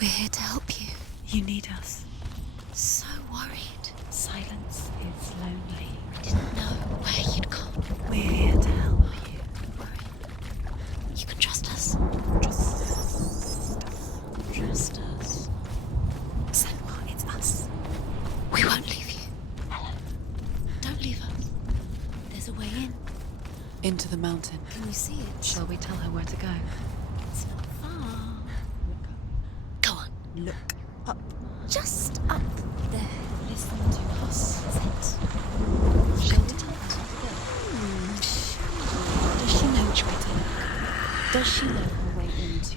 We're here to help you. You need us. So worried. Silence is lonely. I didn't know where you'd gone. We're here to help you. Don't worry. You can trust us. Trust us. Senua, it's us. We won't leave you. Helen, don't leave us. There's a way in. Into the mountain. Can you see it? Shall we tell her where to go? It's not far. Look up. Go on. Look up. Just up there. Listen to us. That's it. Shall we tell her where to go? Does she know which way to look? Does she know her way into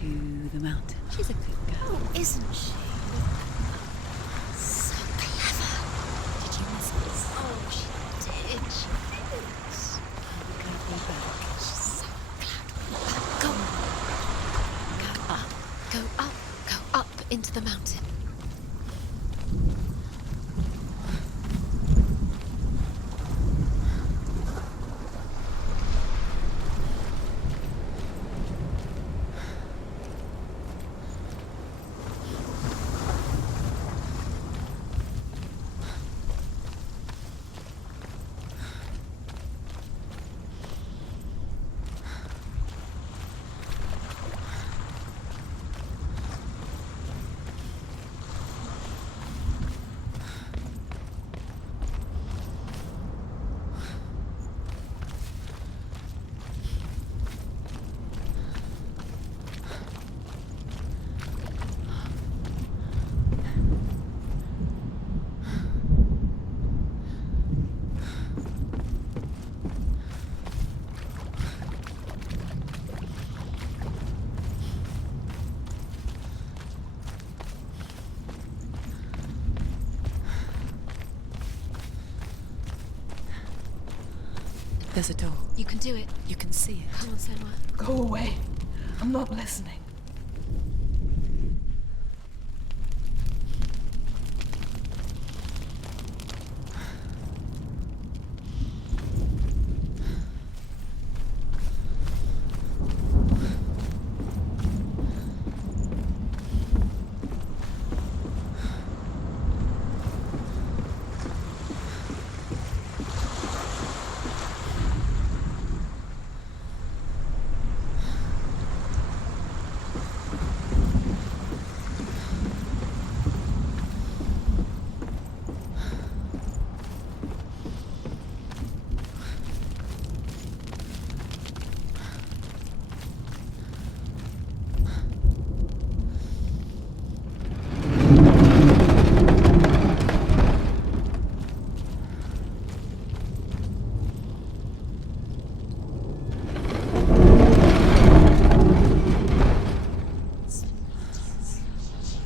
the mountain? She's a good girl, isn't she? So clever. Did you miss us? Oh, she did. She did. Can we go back? She's so glad we're back. Go on. Go up. Go up. Go up into the mountain. There's a door. You can do it. You can see it. Come on, Senua. Go away. I'm not listening.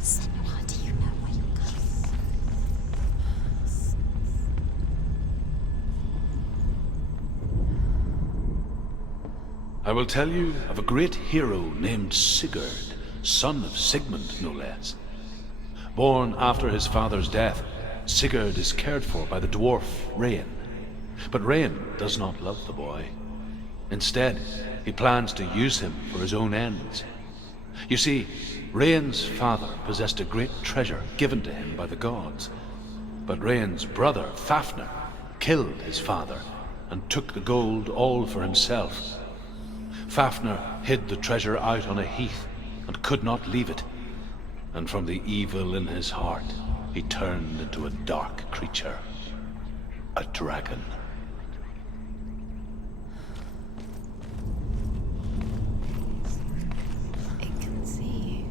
Senua, do you know where you're going? I will tell you of a great hero named Sigurd, son of Sigmund, no less. Born after his father's death, Sigurd is cared for by the dwarf Rain. But Rain does not love the boy. Instead, he plans to use him for his own ends. You see, Rain's father possessed a great treasure given to him by the gods. But Rain's brother, Fafnir, killed his father and took the gold all for himself. Fafnir hid the treasure out on a heath and could not leave it. And from the evil in his heart, he turned into a dark creature, a dragon. It can see you.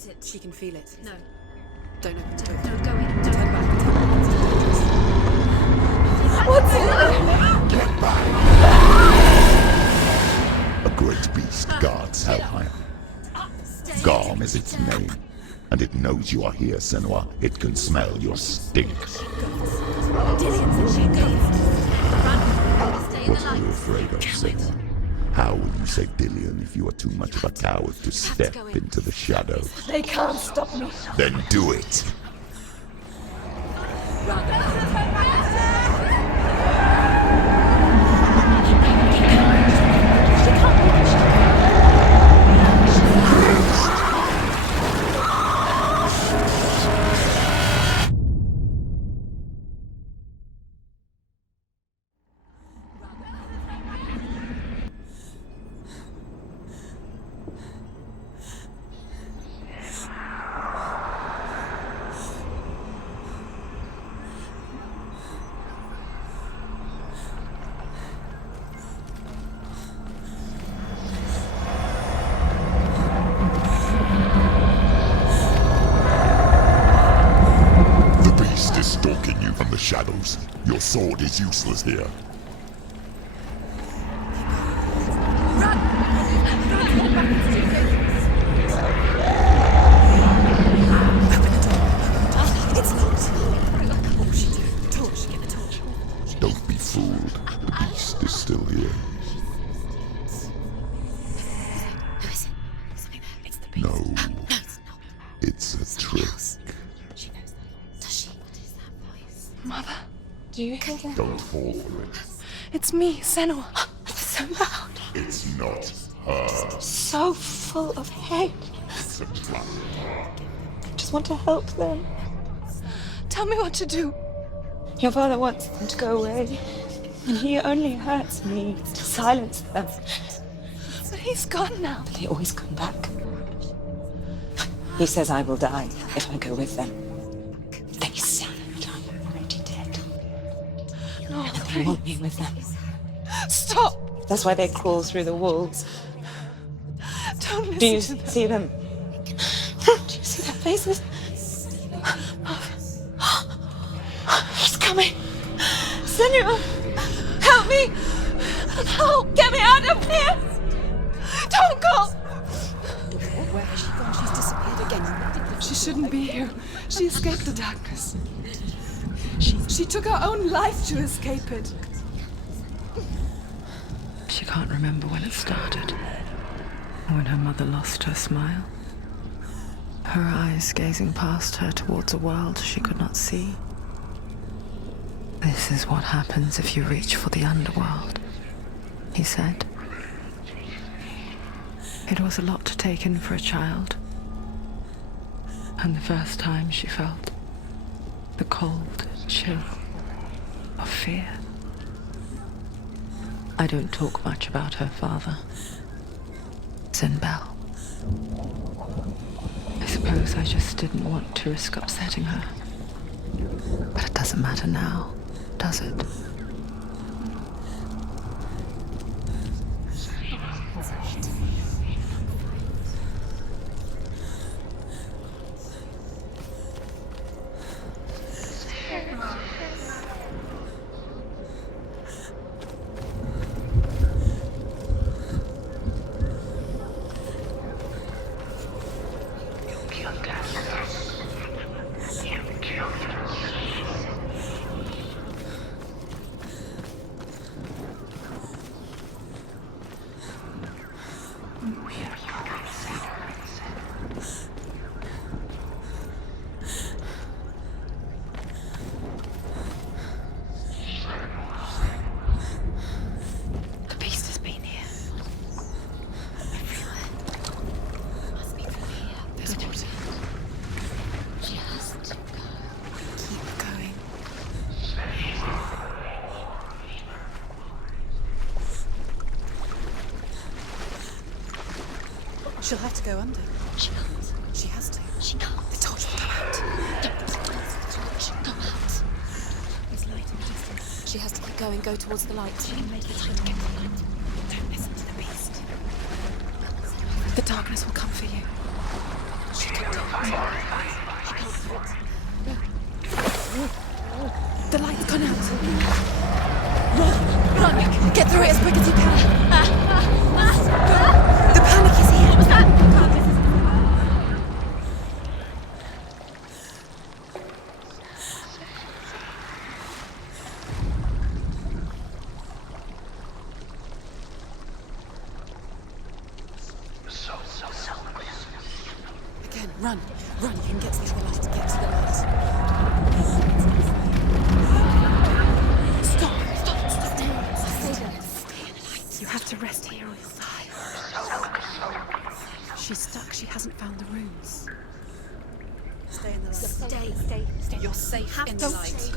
is it? She can feel it. No. Don't open the door. No, go in. Don't. Turn back. What's in there? Get back! A great beast guards Hellheim. Garm is its name, and it knows you are here, Senua. It can smell your stink. Dillian said she'd go. Run. Stay in What the are you light. afraid of, Senua? How will you save Dillian if you are too much of a coward to step go in. into the shadows? They can't stop me. Then do it! The beast is stalking you from the shadows. Your sword is useless here. It's locked. What should we do? Torch. Get the torch. Don't be fooled. The beast is still here. Who is it? Something there. It's the beast. No, No, it's not. it's a trick. She knows that. Does she? What is that voice? Mother, do you hear that? Don't fall for it. It's me, Senua. It's so loud. It's not her. So full of hate. It's a trap. I just want to help them. Tell me what to do. Your father wants them to go away, and he only hurts me to silence them. But he's gone now. They always come back. He says I will die if I go with them. They say that I'm already dead. No, They want me with them. stop! That's why they crawl through the walls. Don't listen Do you to them. see them? Do you see their faces? He's coming. Senua, help me! Help! Get me out of here! Don't go! Where has she gone? She's disappeared again. She shouldn't be here. She escaped the darkness. She took her own life to escape it. She can't remember when it started, or when her mother lost her smile. Her eyes gazing past her towards a world she could not see. This is what happens if you reach for the underworld, he said. It was a lot to take in for a child, and the first time she felt the cold chill of fear. I don't talk much about her father, Zinbel. I suppose I just didn't want to risk upsetting her. But it doesn't matter now, does it? The beast has been here. Everywhere. Must be from here. There's water. She has to go. Keep going. She'll have to go under. She can't. She has to. She can't. The torch will come out. Don't go out. There's light in the distance. She has to keep going. Go towards the light. She can make it to get the light. Don't listen to the beast. The darkness will come for you. She can do it. She can't do it. No. The light's gone out. Run! Get through it as quick as you can. The panic is here. What was that? Again, run. Run, you can get to the other light. Get to the light. Stop. Stay in the light. You have to rest here or you'll die. She's stuck. She hasn't found the runes. Stay in the light. Stay. You're safe in the light.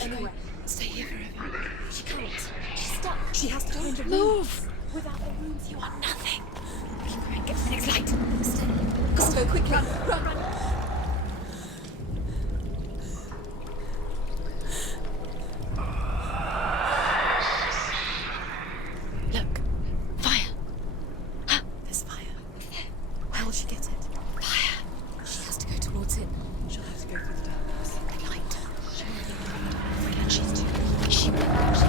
Anyway, Stay here forever. she can't. She's stuck. She has to find the Move! Without the runes, you are nothing. Get to the next light. Let's go quick. Run. Look. Fire. There's fire. Where will she get it? Fire. She has to go towards it. She'll have to go through the darkness. The light. And she's too. She has to.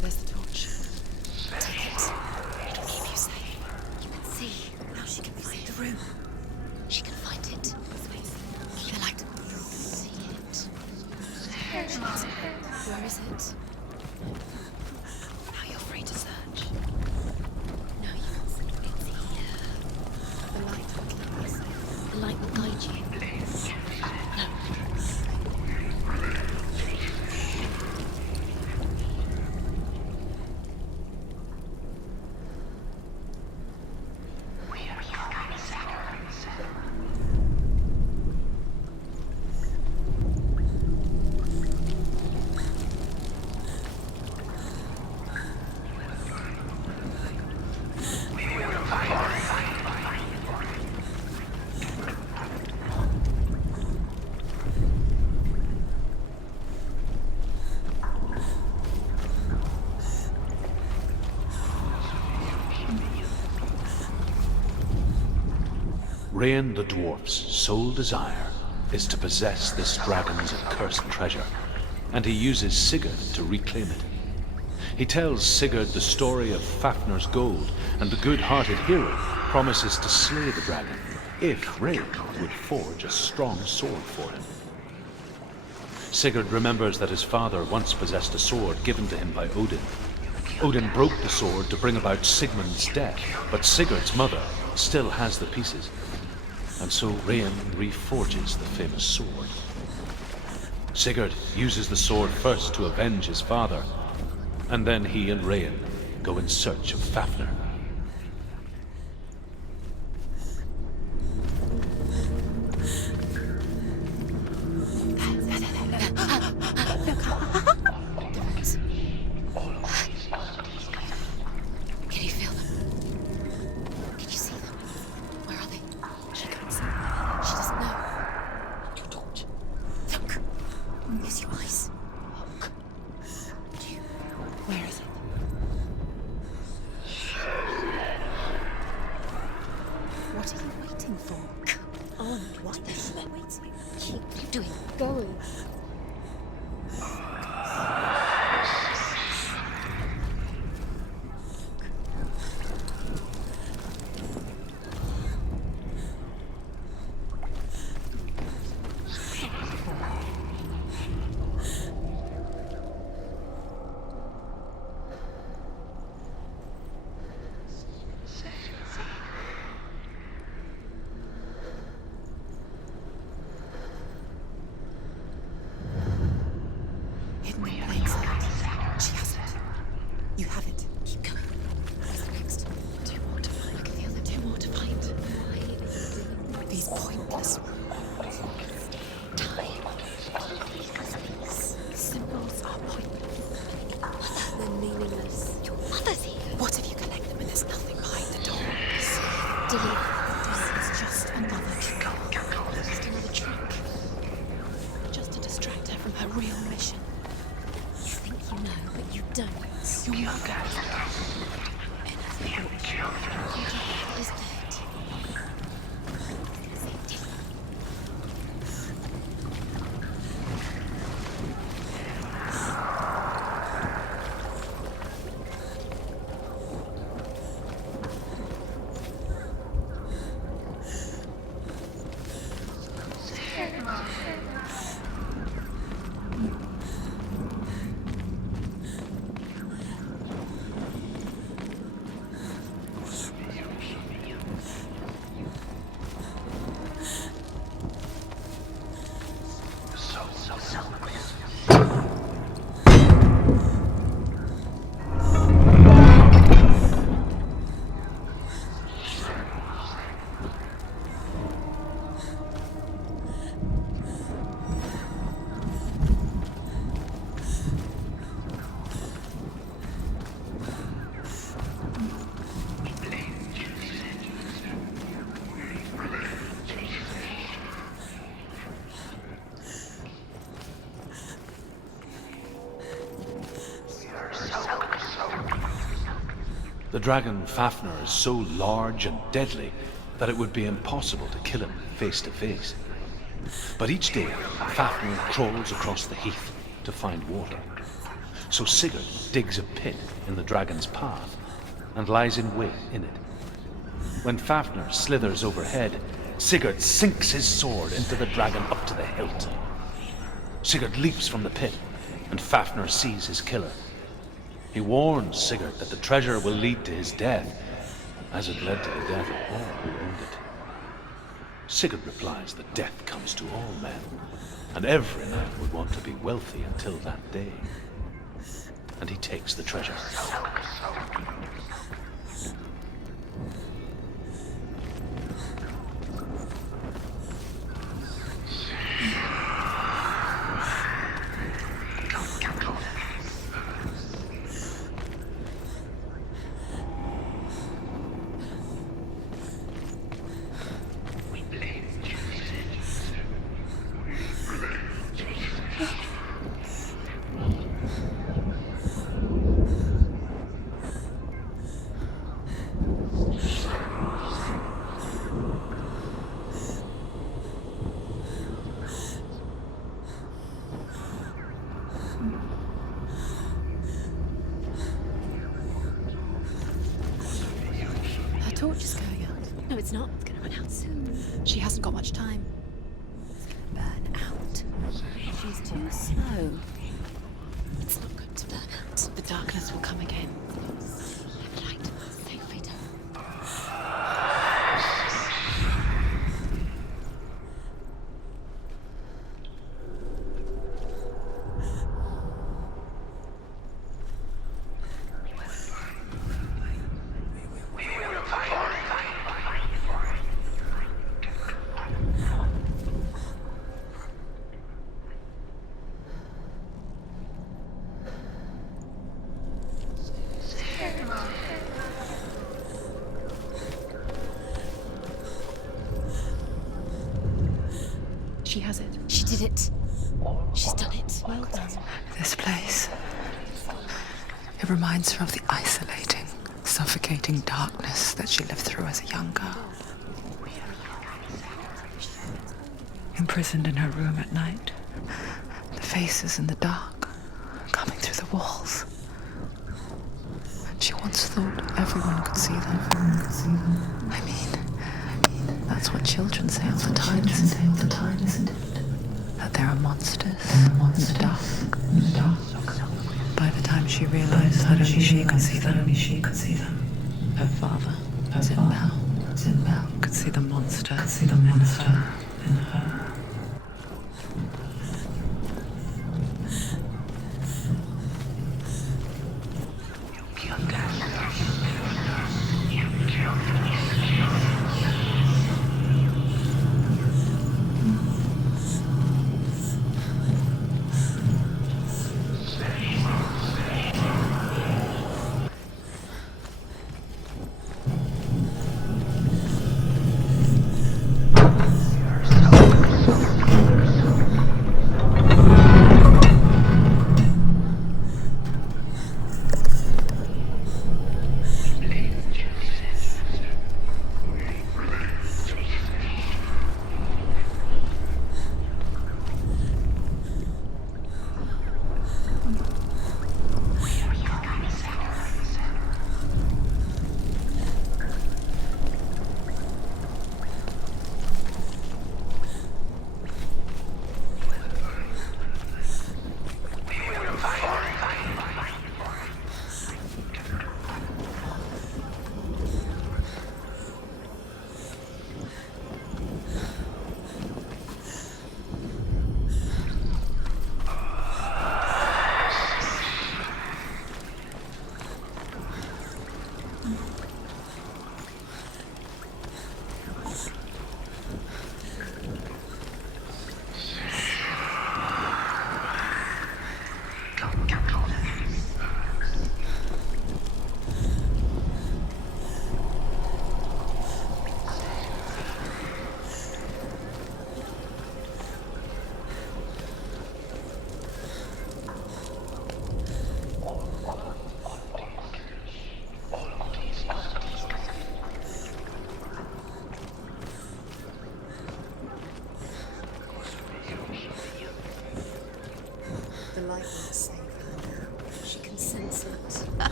There's the torch. Take it. It'll keep you safe. You can see how she can find the room. She can find it. Keep the light. See it. Where is it? Now you're free to search. Now you can see it's here. The light will keep you safe. The light will guide you. No. Rain the dwarf's sole desire is to possess this dragon's accursed treasure, and he uses Sigurd to reclaim it. He tells Sigurd the story of Fafnir's gold, and the good-hearted hero promises to slay the dragon if Rain would forge a strong sword for him. Sigurd remembers that his father once possessed a sword given to him by Odin. Odin broke the sword to bring about Sigmund's death, but Sigurd's mother still has the pieces. And so Rain reforges the famous sword. Sigurd uses the sword first to avenge his father, and then he and Rain go in search of Fafnir. Can you feel them? Can you see them? Where are they? She can't see. She doesn't know. Your torch. Look. Use your eyes. Look. Where is it? What are you waiting for? Come on. What are you waiting? Keep doing. Going. Hidden in plain sight. She has it. You have it. Keep going. What's the next? 2 more to find. I can feel the 2 more to find. Why are you doing these pointless time? These symbols are pointless. They're meaningless. Your mother's here. What if you collect them and there's nothing behind the door? Delete. Don't. Your mother. Is dead. The dragon Fafnir is so large and deadly that it would be impossible to kill him face to face. But each day, Fafnir crawls across the heath to find water. So Sigurd digs a pit in the dragon's path and lies in wait in it. When Fafnir slithers overhead, Sigurd sinks his sword into the dragon up to the hilt. Sigurd leaps from the pit, and Fafnir sees his killer. He warns Sigurd that the treasure will lead to his death, as it led to the death of all who owned it. Sigurd replies that death comes to all men, and every man would want to be wealthy until that day. And he takes the treasure. Her torch is going out. No, it's not. It's gonna run out soon. She hasn't got much time. It's gonna burn out. She's too slow. It's not going to burn out. The darkness will come again. Light, save it. She has it. She did it. She's done it. Well done. This place. It reminds her of the isolating, suffocating darkness that she lived through as a young girl. Imprisoned in her room at night, the faces in the dark, coming through the walls. She once thought everyone could see them. I mean, that's what children say all the time, isn't it? That there are monsters in the dark. By the time she realized that only she could see them, her father, Zinbel, could see the monster in her.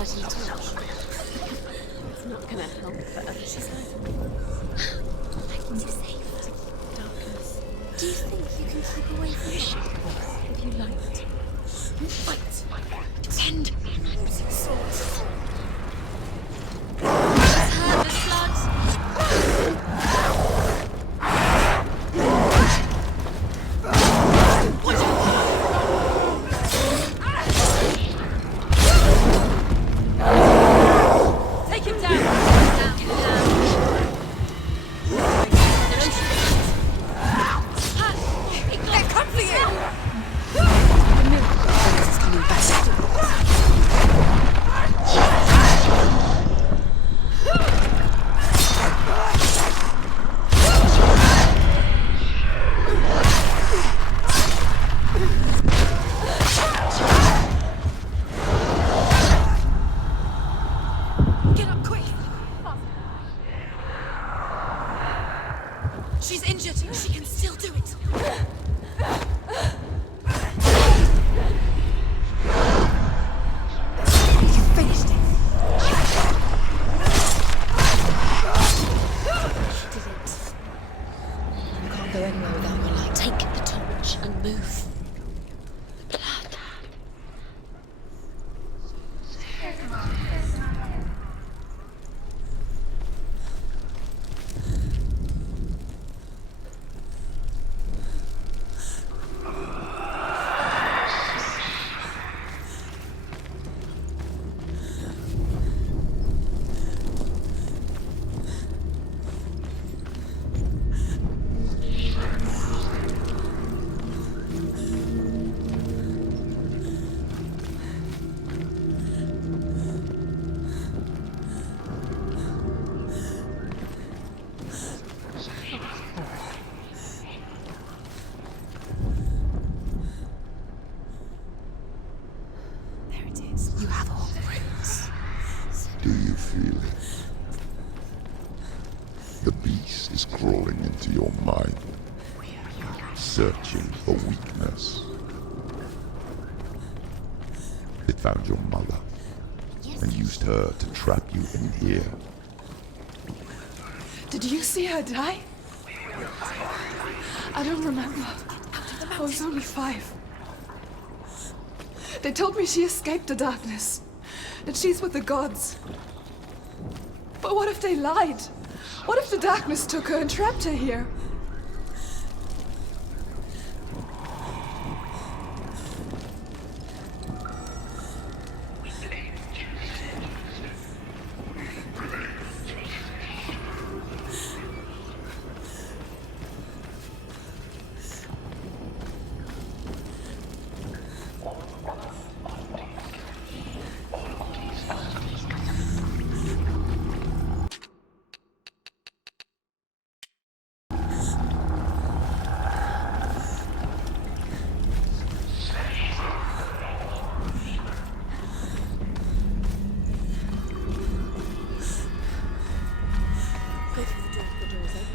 lighting the torch. It's not gonna help her. She's like, I'm safe. Darkness. Do you think you can keep away from it? If you liked. You fight. Defend. She's hurt the slugs. Take him down. They're coming for you. The miracle is coming back. Get up quick. She's injured. She can still do it. You finished it. She did it. You can't go anywhere without your light. Take the torch and move. The blood. There it is. You have all the roots. Do you feel it? The beast is crawling into your mind, searching for weakness. It found your mother and used her to trap you in here. Did you see her die? I don't remember. I was only 5. They told me she escaped the darkness, that she's with the gods. But what if they lied? What if the darkness took her and trapped her here?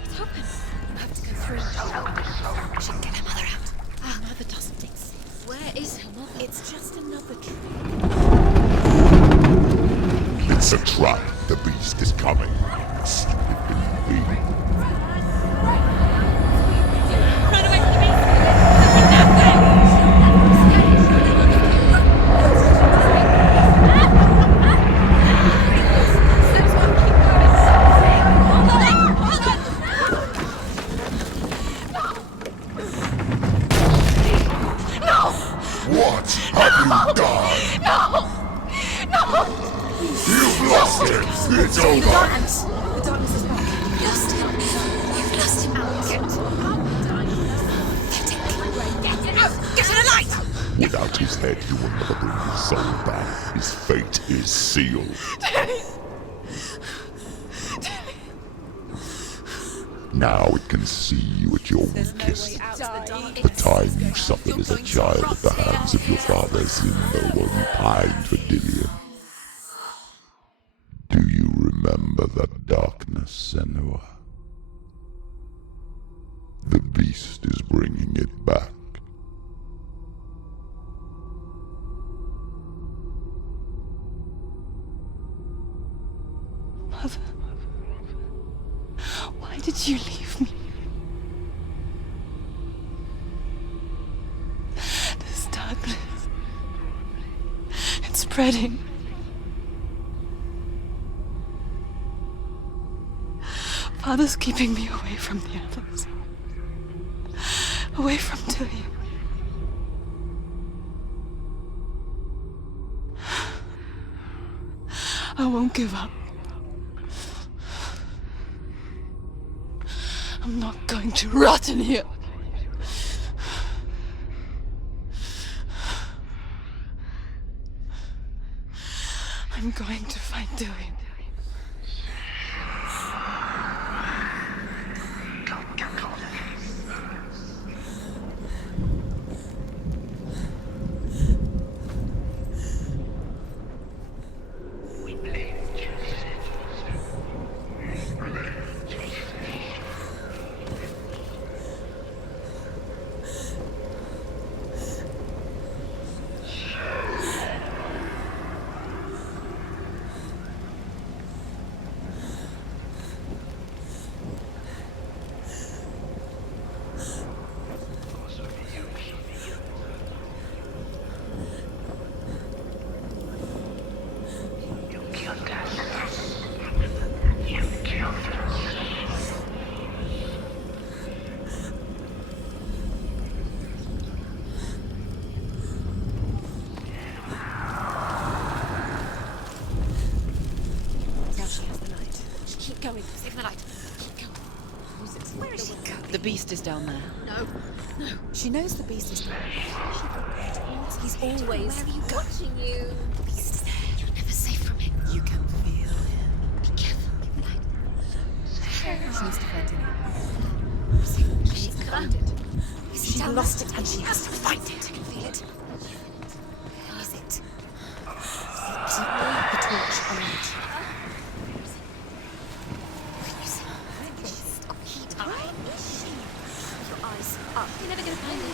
It's open. You have to go through. She can get her mother out. Our mother doesn't exist. Where is her mother? It's just another tree. It's a trap. The beast is coming. Stupid being. Run away from the beast! Nothing that way! What have you done? No! You've lost it! It's over! The darkness is back. You lost him. You've lost him. Get it out! Get to the light! Without his head, you will never bring his soul back. His fate is sealed. Now it can see you at your weakest. The time you suffered as a child at the hands of your father Senua while you pined for Dillion. Do you remember that darkness, Senua? The beast is bringing it back. Mother, why did you leave me? This darkness, it's spreading. Father's keeping me away from the others. Away from Tilly. I won't give up. I'm not going to rot in here. I'm going to find Tilly. Going. Save the light. Keep going. Where is she going? The beast is down there. No. She knows the beast is down there. He's always watching you. The beast is there. You're never safe from him. You can feel him. Be careful. Give the light. She needs to find him. She can find it. She lost it and she has to find it. I can feel it. Where is it? Keep the torch alight. Up. You're never going to find it.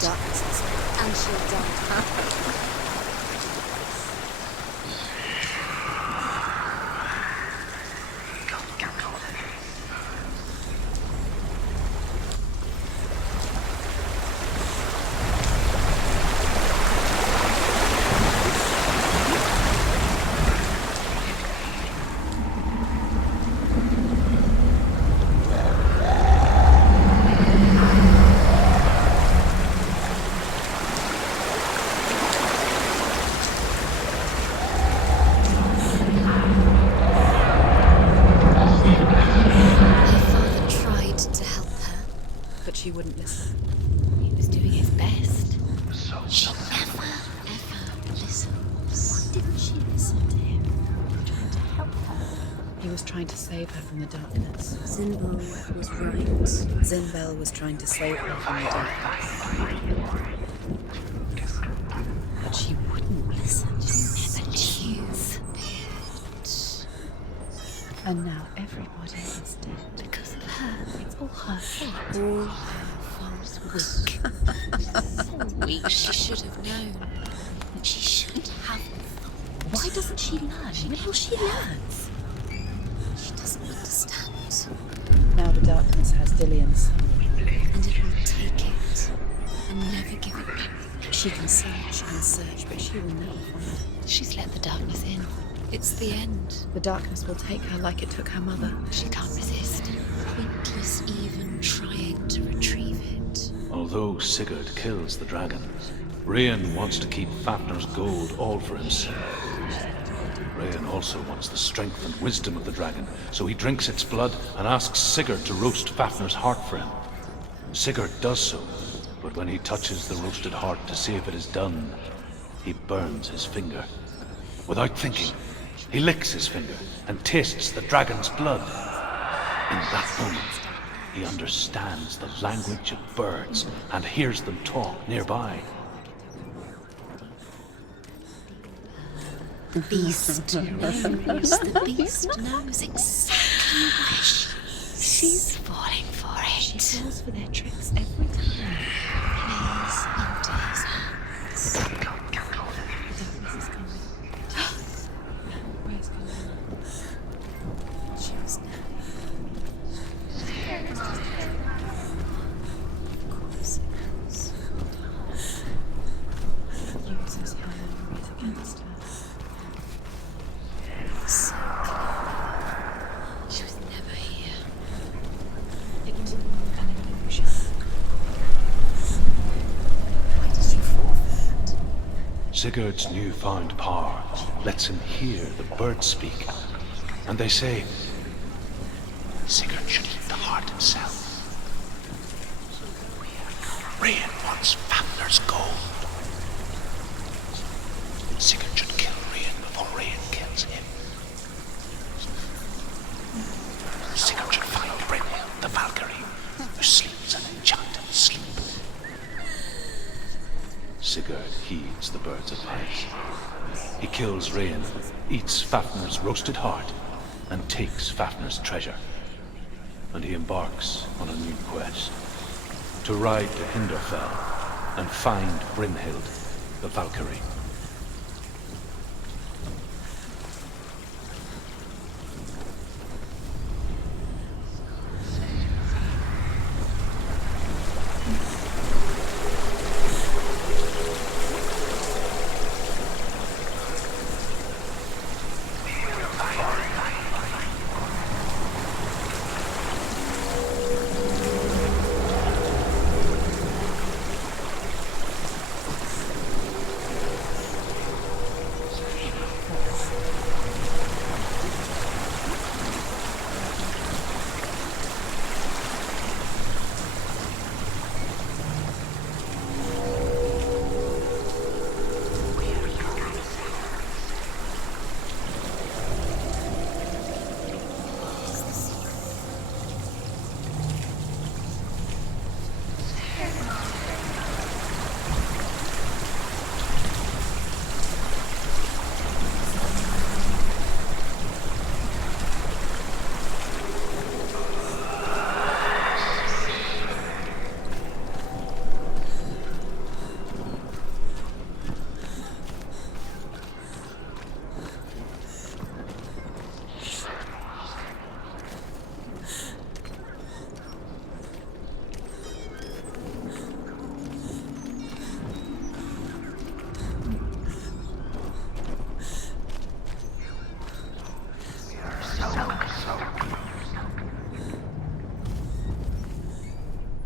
darkness inside, and she'll die. She wouldn't listen. He was doing his best. She never, ever listens. Why didn't she listen to him? Trying to help her. He was trying to save her from the darkness. Zinbel was right. Zinbel was trying to save her from the darkness. But she wouldn't listen. She never choose. And now everybody is dead. Because of her. It's all her fault. All her fault. So weak. She should have known. She should have. Why doesn't she learn? Well, she learns. She doesn't understand. Now the darkness has Dillian's soul. And it will take it and never give it back. She can search and search, but she will never find it. She's let the darkness in. It's the end. The darkness will take her like it took her mother. She can't resist. Pointless even trying to retrieve it. Although Sigurd kills the dragon, Rian wants to keep Fafnir's gold all for himself. Rian also wants the strength and wisdom of the dragon, so he drinks its blood and asks Sigurd to roast Fafnir's heart for him. Sigurd does so, but when he touches the roasted heart to see if it is done, he burns his finger. Without thinking, he licks his finger and tastes the dragon's blood. In that moment, he understands the language of birds and hears them talk nearby. The beast knows. The beast knows exactly where she is. She's falling for it. She falls for their tricks every time. Plays into his hands. The darkness is coming. Where's going? She was never. Of course it was. Uses her memories against her. So clever. She was never here. It was an illusion. Why did you fall for it? Sigurd's newfound power lets him hear the birds speak, and they say, Sigurd should eat the heart himself. Rian wants Fafnir's gold. Sigurd should kill Rian before Rian kills him. Sigurd should find Brynhild, the Valkyrie, who sleeps an enchanted sleep. Sigurd heeds the birds' advice. He kills Rian, eats Fafnir's roasted heart, and takes Fafnir's treasure. And he embarks on a new quest, to ride to Hinderfell and find Brynhild, the Valkyrie.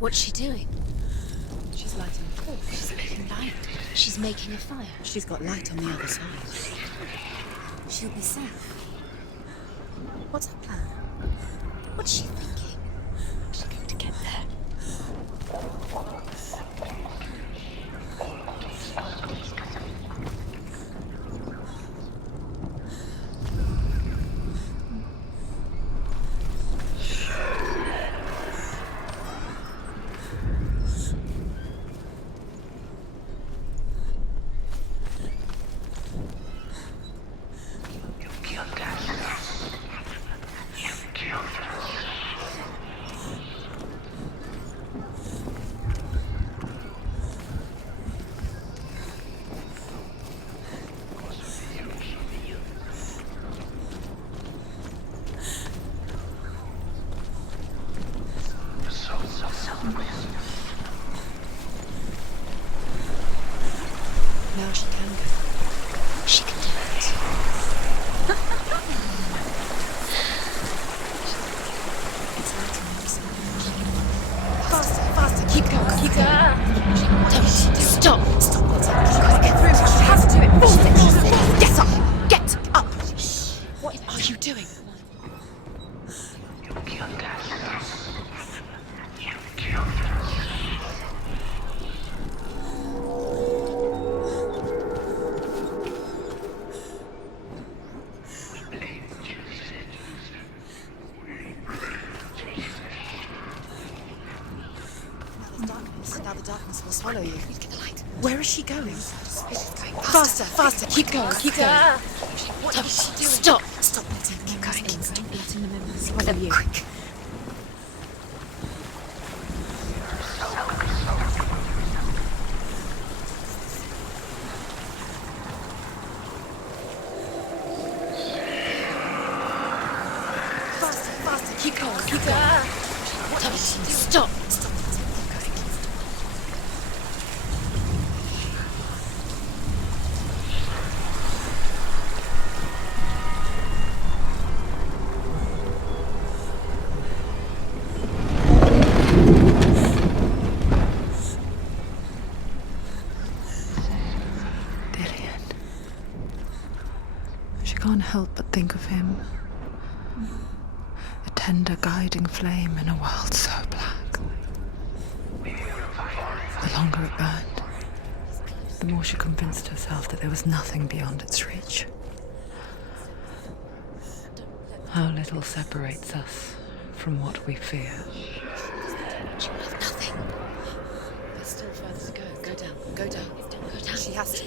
What's she doing? She's lighting a torch. She's making light. She's making a fire. She's got light on the other side. She'll be safe. What's her plan? What's she thinking? She's going to get there. Now she can go. She can do it. Faster, faster, keep going, keep going. Don't stop. Stop, quick, get through. She has to do it. Get up, get up. What are you doing? Now the darkness will swallow you. Get the light. Where is she going? She's going Faster, faster, keep going, keep going. What is she doing? Stop. Stop letting Keep going. Stop letting the memories Well, swallow you. quick. Faster, faster, keep going, keep going. Stop. Stop. She can't help but think of him. A tender guiding flame in a world so black. The longer it burned, the more she convinced herself that there was nothing beyond its reach. How little separates us from what we fear. She will have nothing. There's still further to go. Go down, go down. Go down. She has to.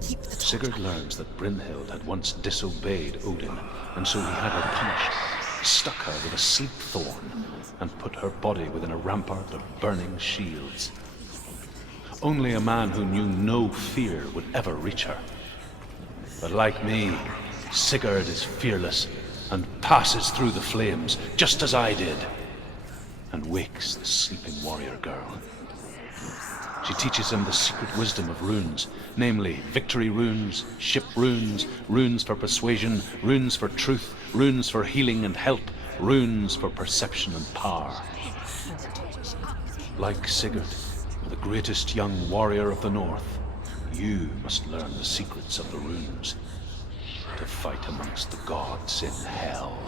Keep the torch. Sigurd learns that Brynhild had once disobeyed Odin, and so he had her punished. He struck her with a sleep thorn and put her body within a rampart of burning shields. Only a man who knew no fear would ever reach her. But like me, Sigurd is fearless and passes through the flames, just as I did, and wakes the sleeping warrior girl. She teaches him the secret wisdom of runes, namely victory runes, ship runes, runes for persuasion, runes for truth, runes for healing and help, runes for perception and power. Like Sigurd, the greatest young warrior of the North, you must learn the secrets of the runes to fight amongst the gods in hell.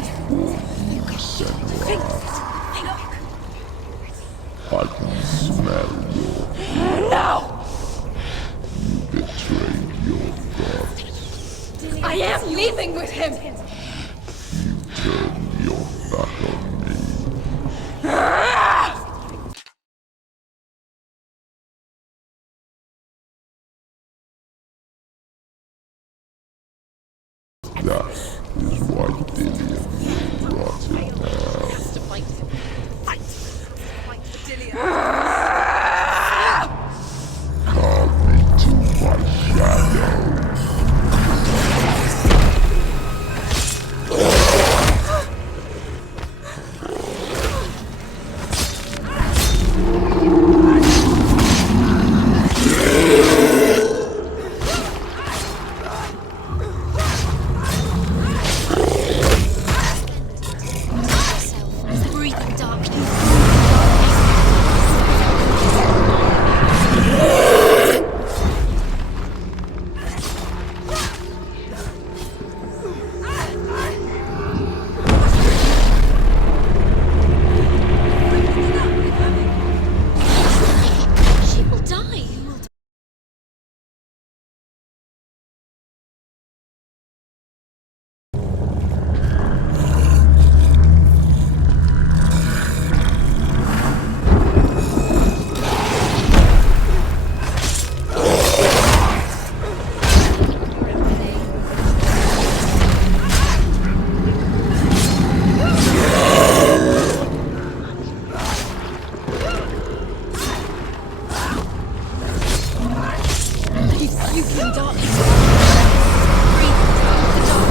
you, Senua. I can smell your No! You betrayed your gods. I am leaving with him! You turned your back on me. That is why Dillion will rot in hell. Carve me to my shadow. Breathe the darkness. She will die. You can darkness. Breathe the darkness.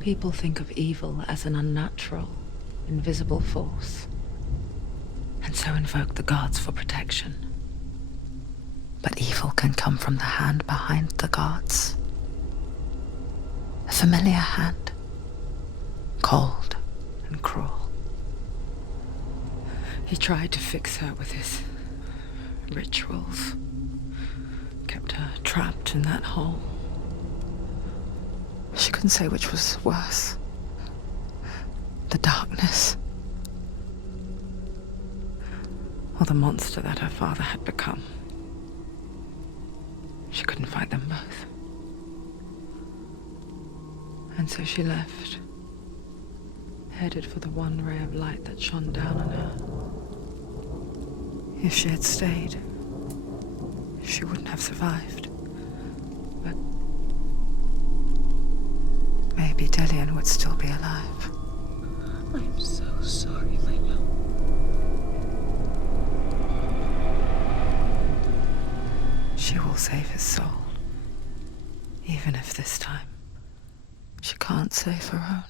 People think of evil as an unnatural, invisible force, and so invoke the gods for protection. But evil can come from the hand behind the gods. A familiar hand, cold and cruel. He tried to fix her with his rituals, kept her trapped in that hole. She couldn't say which was worse. The darkness, or the monster that her father had become. She couldn't fight them both. And so she left, headed for the one ray of light that shone down on her. If she had stayed, she wouldn't have survived. But maybe Dillion would still be alive. I'm so sorry, my love. She will save his soul, even if this time She can't save her own.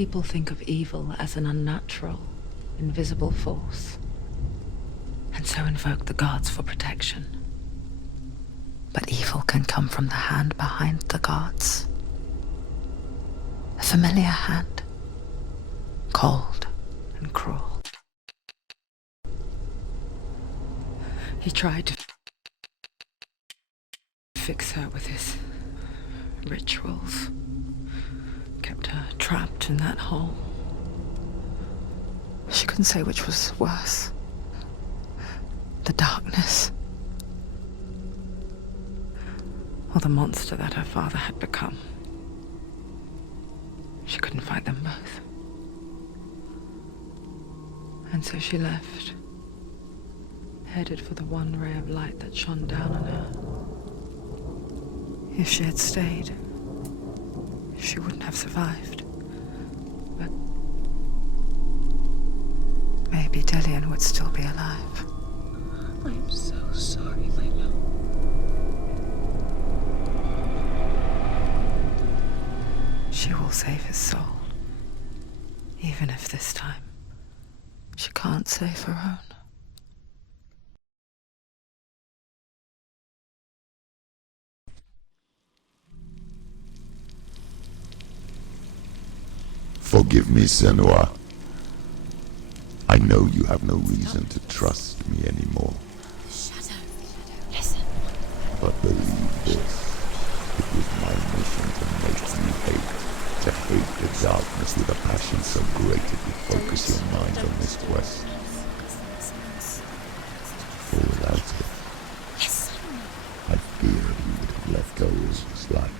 People think of evil as an unnatural, invisible force, and so invoke the gods for protection. But evil can come from the hand behind the gods. A familiar hand, cold and cruel. He tried to fix her with his rituals, kept her trapped in that hole. She couldn't say which was worse. The darkness, or the monster that her father had become. She couldn't fight them both. And so she left, headed for the one ray of light that shone down on her. If she had stayed, she wouldn't have survived. But maybe Dillian would still be alive. I'm so sorry, my love. She will save his soul, even if this time she can't save her own. Forgive me, Senua. I know you have no reason to trust me anymore. Shadow. Listen. But believe this, it was my mission to make you hate the darkness with a passion so great it would focus your mind on this quest. For without it, I fear you would have let go of this life.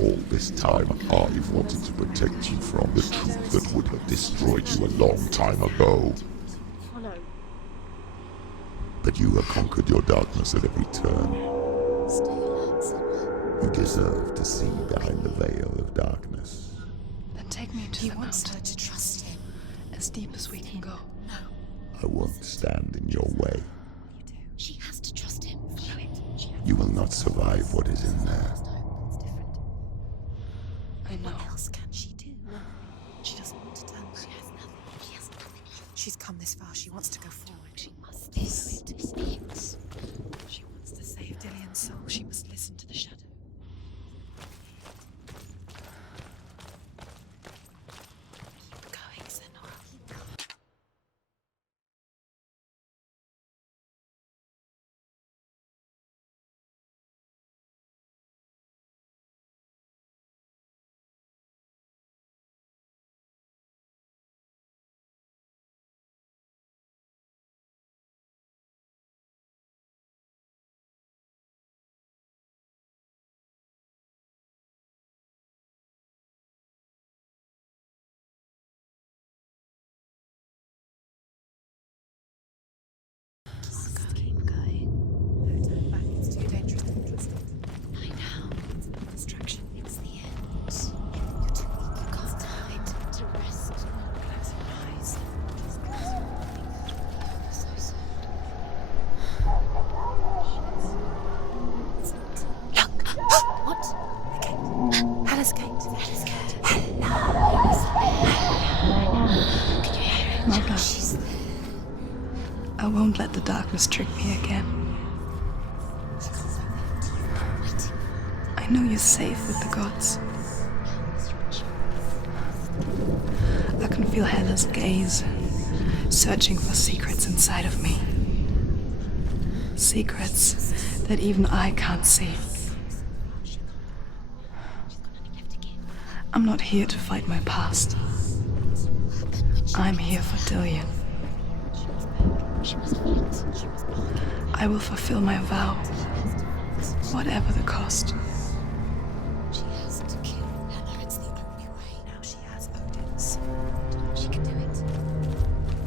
All this time, I've wanted to protect you from the truth that would have destroyed you a long time ago. But you have conquered your darkness at every turn. You deserve to see behind the veil of darkness. Then take me to He the wants mountain, her to trust him. as deep as we can go. No, I won't stand in your way. she has to trust him. You will not survive what is in there. I know. What else can she do? She doesn't want to tell me. She has nothing. She has nothing. She's come this far. She wants to go forward. She must. This speaks. She wants to save Dillian's soul. She must listen to the shadow. Keep going, Senua. Keep going. No, turn back. It's too dangerous to trust it. I know. It's a distraction. It's the end. You're too weak. You can't hide. To rest. Close your eyes. So sad. Look! What? Hella's gate. Hella's gate. Can you hear it? My love. She's there. I won't let the darkness trick me again. Waiting. I know you're safe with the gods. I can feel Hella's gaze, searching for secrets inside of me. Secrets that even I can't see. I'm not here to fight my past. I'm here for Dillian. She must fight. I will fulfill my vow, whatever the cost. She has to kill Hella. It's the only way. Now she has Odin's. She can do it.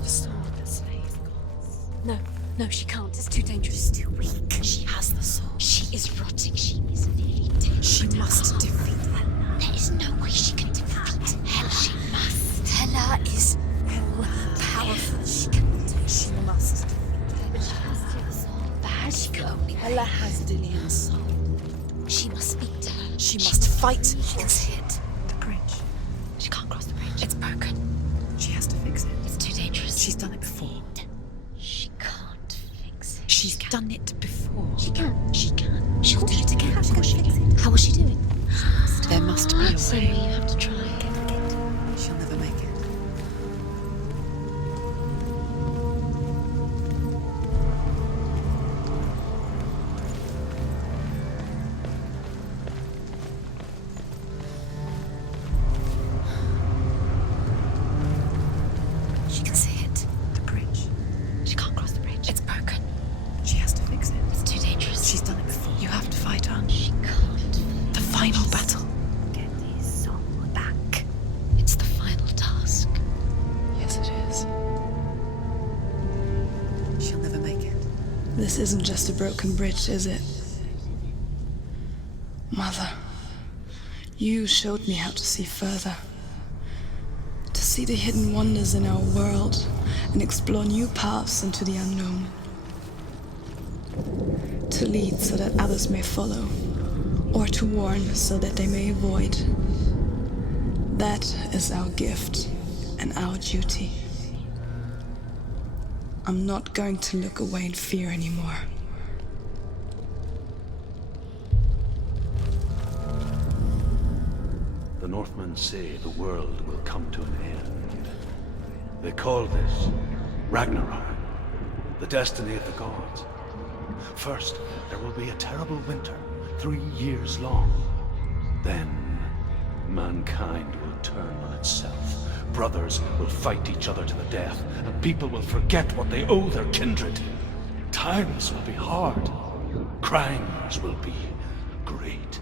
The sword that slays gods. No, she can't. It's too dangerous. Too weak. She has the sword. She is rotting. She is nearly dead. She must defeat Hella. There is no way she can defeat Hella. She must. Hella is all powerful. She cannot do it. She must. But she has to have the soul. Bad. She can only Hella has Dillian's soul. She must speak to her. She must fight. She can see it. The bridge. broken. She has to fix it. It's too dangerous. She's done it before. She can't fix it. She's done it before. She can. She can. She'll do it again. How's she gonna fix it? How was she doing? There must be a So way. you have to try. She'll never make it. She can see it. The bridge. She can't cross the bridge. It's broken. She has to fix it. It's too dangerous. She's done it before. You have to fight on. She can't. The final battle. Get his soul back. It's the final task. Yes, it is. She'll never make it. This isn't just a broken bridge, is it? Mother, you showed me how to see further. To see the hidden wonders in our world and explore new paths into the unknown. To lead so that others may follow, or to warn so that they may avoid. That is our gift and our duty. I'm not going to look away in fear anymore. The Northmen say the world will come to an end. They call this Ragnarok, the destiny of the gods. First, there will be a terrible winter, 3 years long. Then, mankind will turn on itself. Brothers will fight each other to the death, and people will forget what they owe their kindred. Times will be hard. Crimes will be great.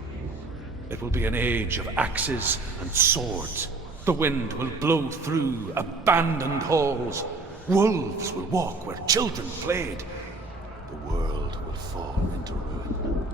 It will be an age of axes and swords. The wind will blow through abandoned halls. Wolves will walk where children played. The world will fall into ruin.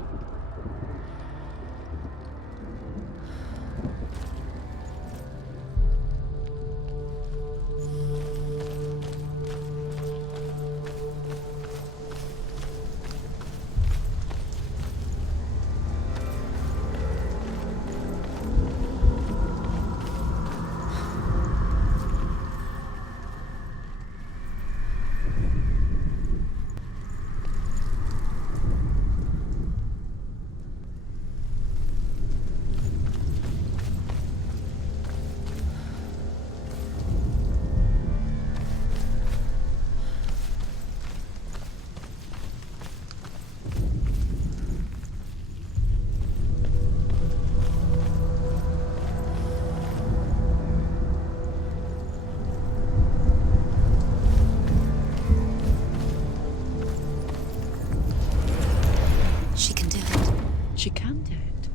She can do it. She can do it.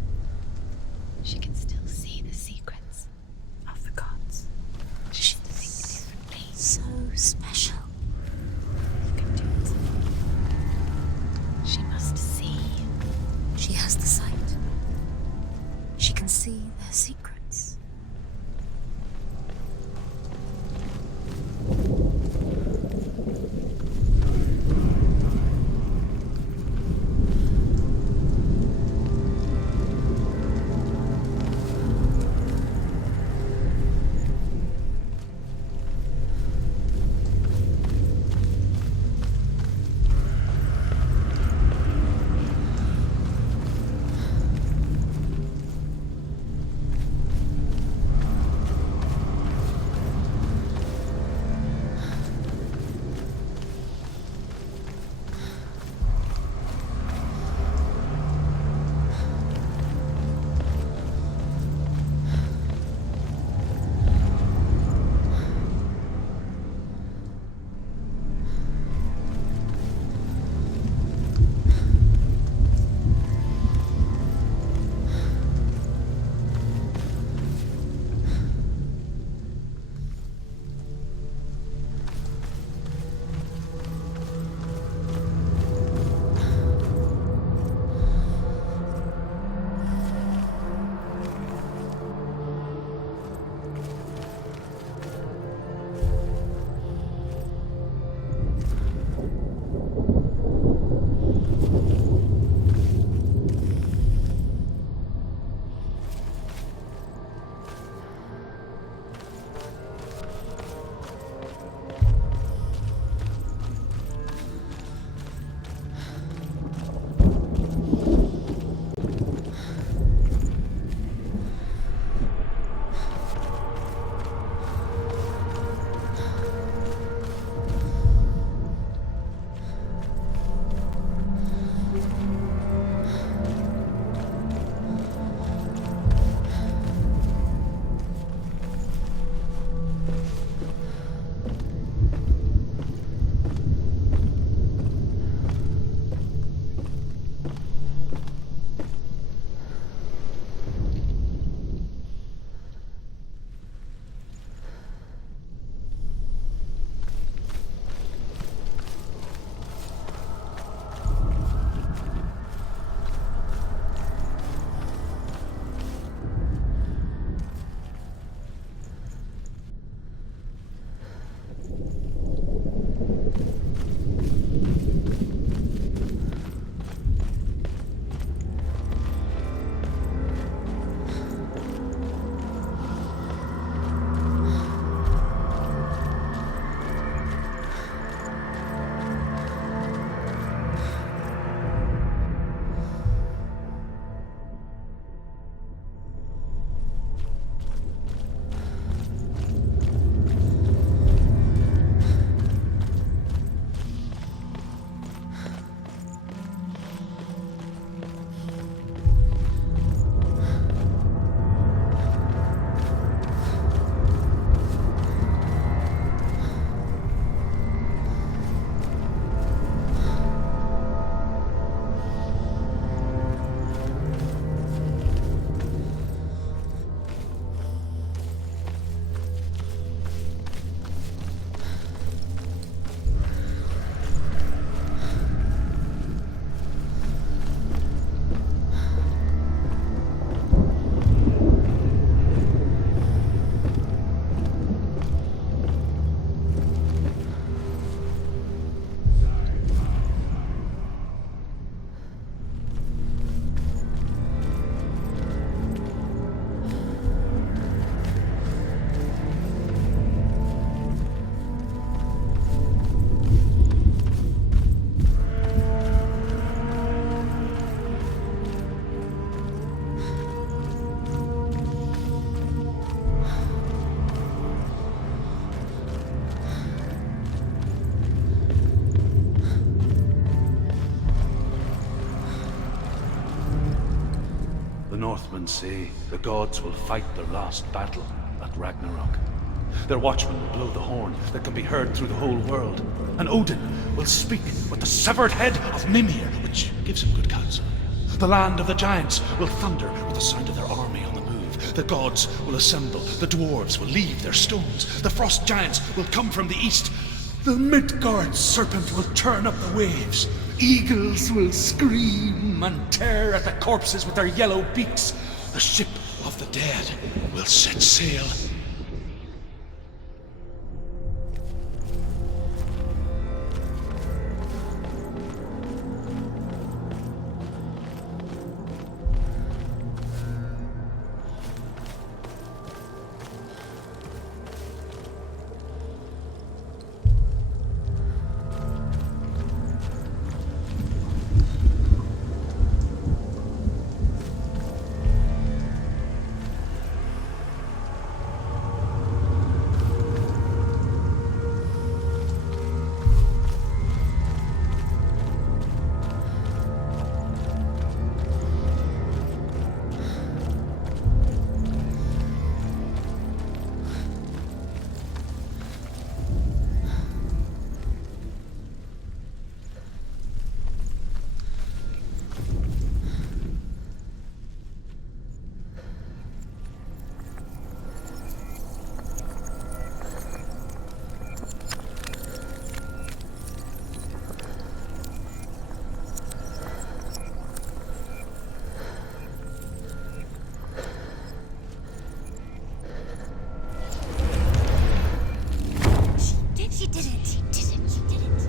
She can still see the secrets Of the gods. She thinks differently. So special. You can do it. She must see. She has the sight. She can see their secrets. Northmen say the gods will fight their last battle at Ragnarok. Their watchmen will blow the horn that can be heard through the whole world, and Odin will speak with the severed head of Mimir, which gives him good counsel. The land of the giants will thunder with the sound of their army on the move. The gods will assemble, the dwarves will leave their stones, the frost giants will come from the east, the Midgard serpent will turn up the waves, eagles will scream and tear at the corpses with their yellow beaks. The ship of the dead will set sail. She did it. She did it. She did it.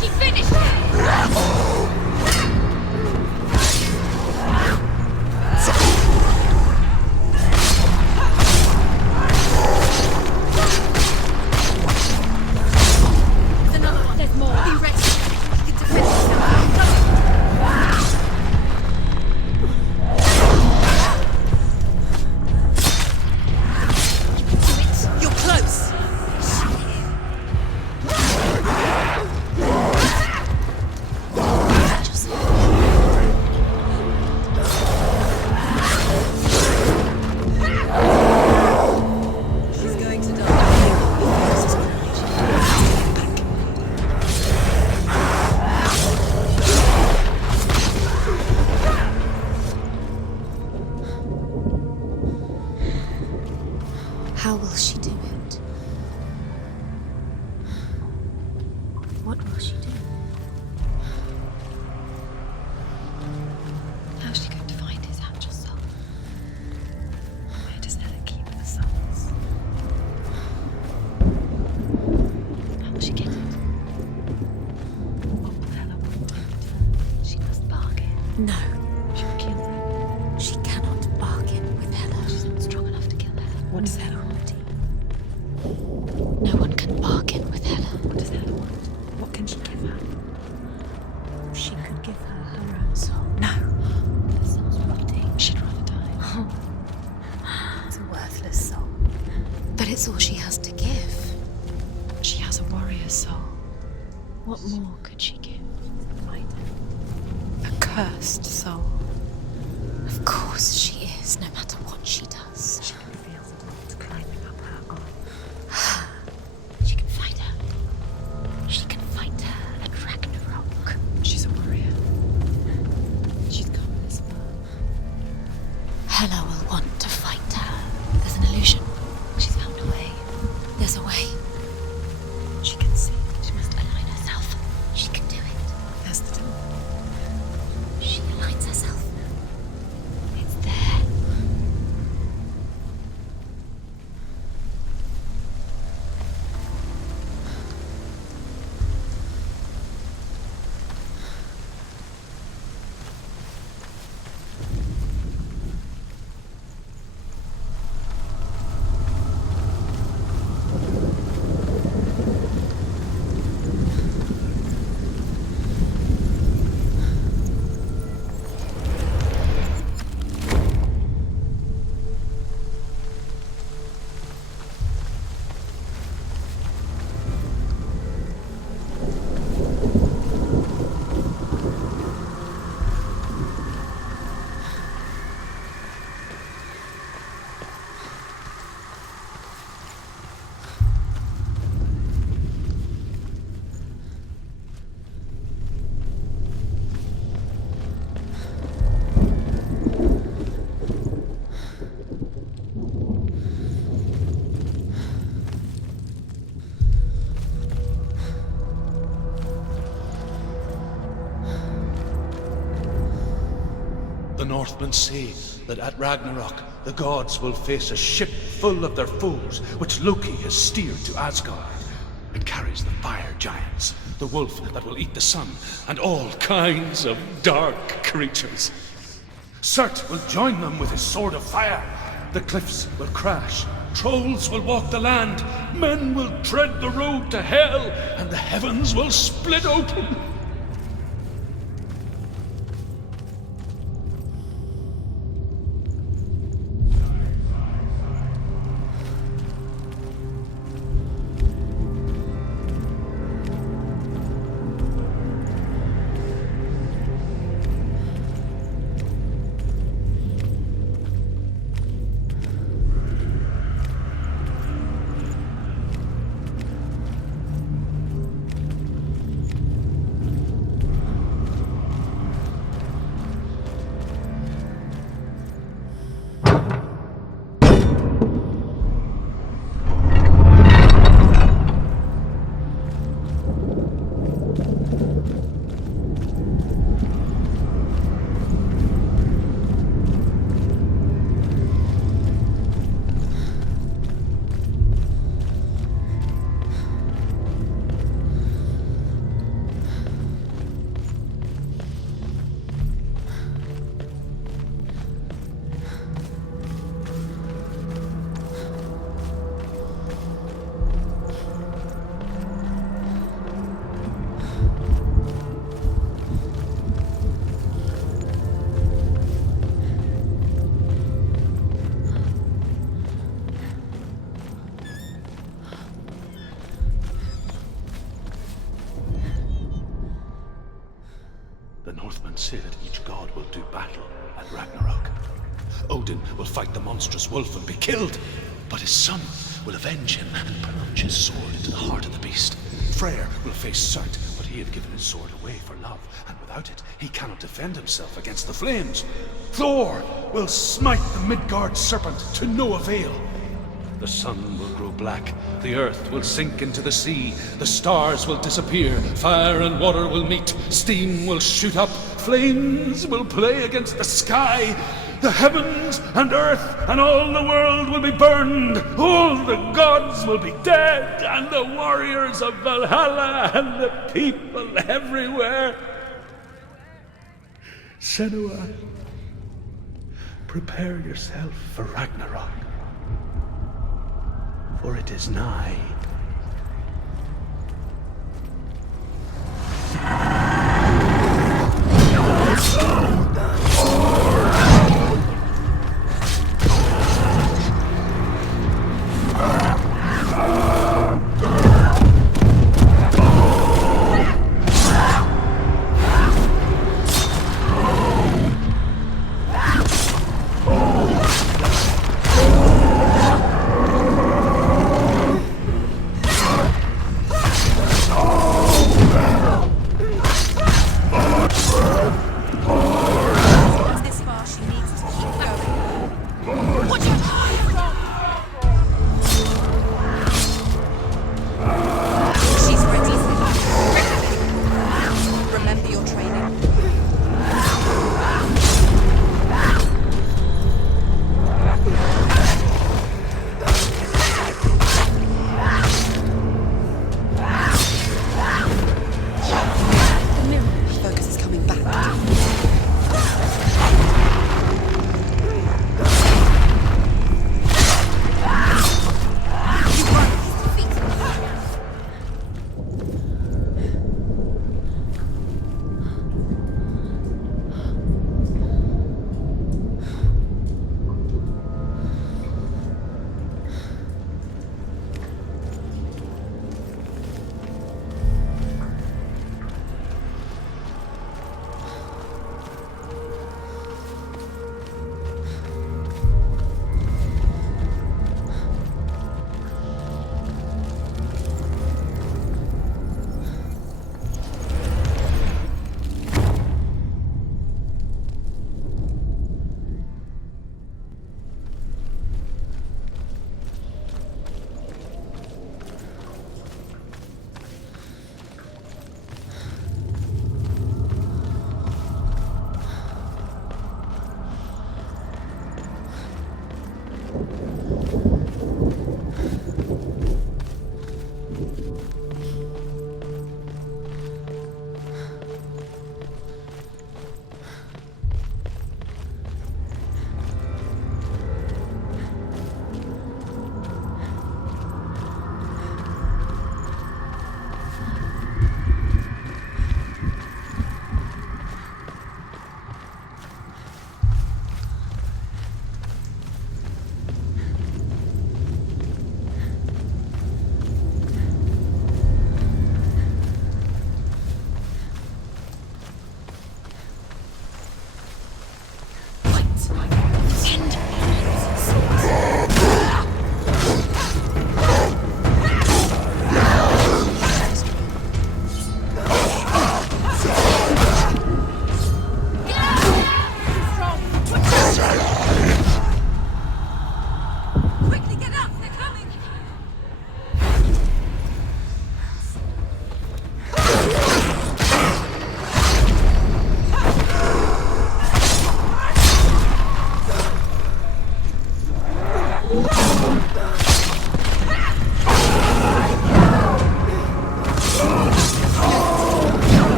She finished it! There's another one. There's more. Be ready. You can defend yourself. You're close. How will she do it? What will she do? How's she going to find his actual soul? Where does Ella keep the souls? How will she get it? What will Ella want him to do? She must bargain. No, She'll kill him. she cannot bargain with Hela. She's not strong enough to kill Ella. What does Ella want? No one can bargain with Hela. What does Ella want? What can she give her? She could give her her own soul. No, The soul's rotting. She'd rather die. it's a worthless soul. But it's all she has to give. She has a warrior's soul. What more could she give? A cursed soul. Of course she is, no matter what she does. She can feel the gold climbing up her arm. She can fight her. She can fight her at Ragnarok. She's a warrior. She's come this far. Hela will want to fight her. There's an illusion. She's found a way. There's a way. She can see. She must align herself. She can do it. There's the door. She aligns herself. It's there. The Northmen say that at Ragnarok, the gods will face a ship full of their foes, which Loki has steered to Asgard. It carries the fire giants, the wolf that will eat the sun, and all kinds of dark creatures. Surt will join them with his sword of fire. The cliffs will crash, trolls will walk the land, men will tread the road to hell, and the heavens will split open. The Northmen say that each god will do battle at Ragnarok. Odin will fight the monstrous wolf and be killed, but his son will avenge him and plunge his sword into the heart of the beast. Freyr will face Surt, but he had given his sword away for love, and without it, he cannot defend himself against the flames. Thor will smite the Midgard serpent to no avail. The sun will grow black, the earth will sink into the sea, the stars will disappear, fire and water will meet, steam will shoot up, flames will play against the sky, the heavens and earth and all the world will be burned, all the gods will be dead, and the warriors of Valhalla and the people everywhere. Senua, prepare yourself for Ragnarok, for it is nigh.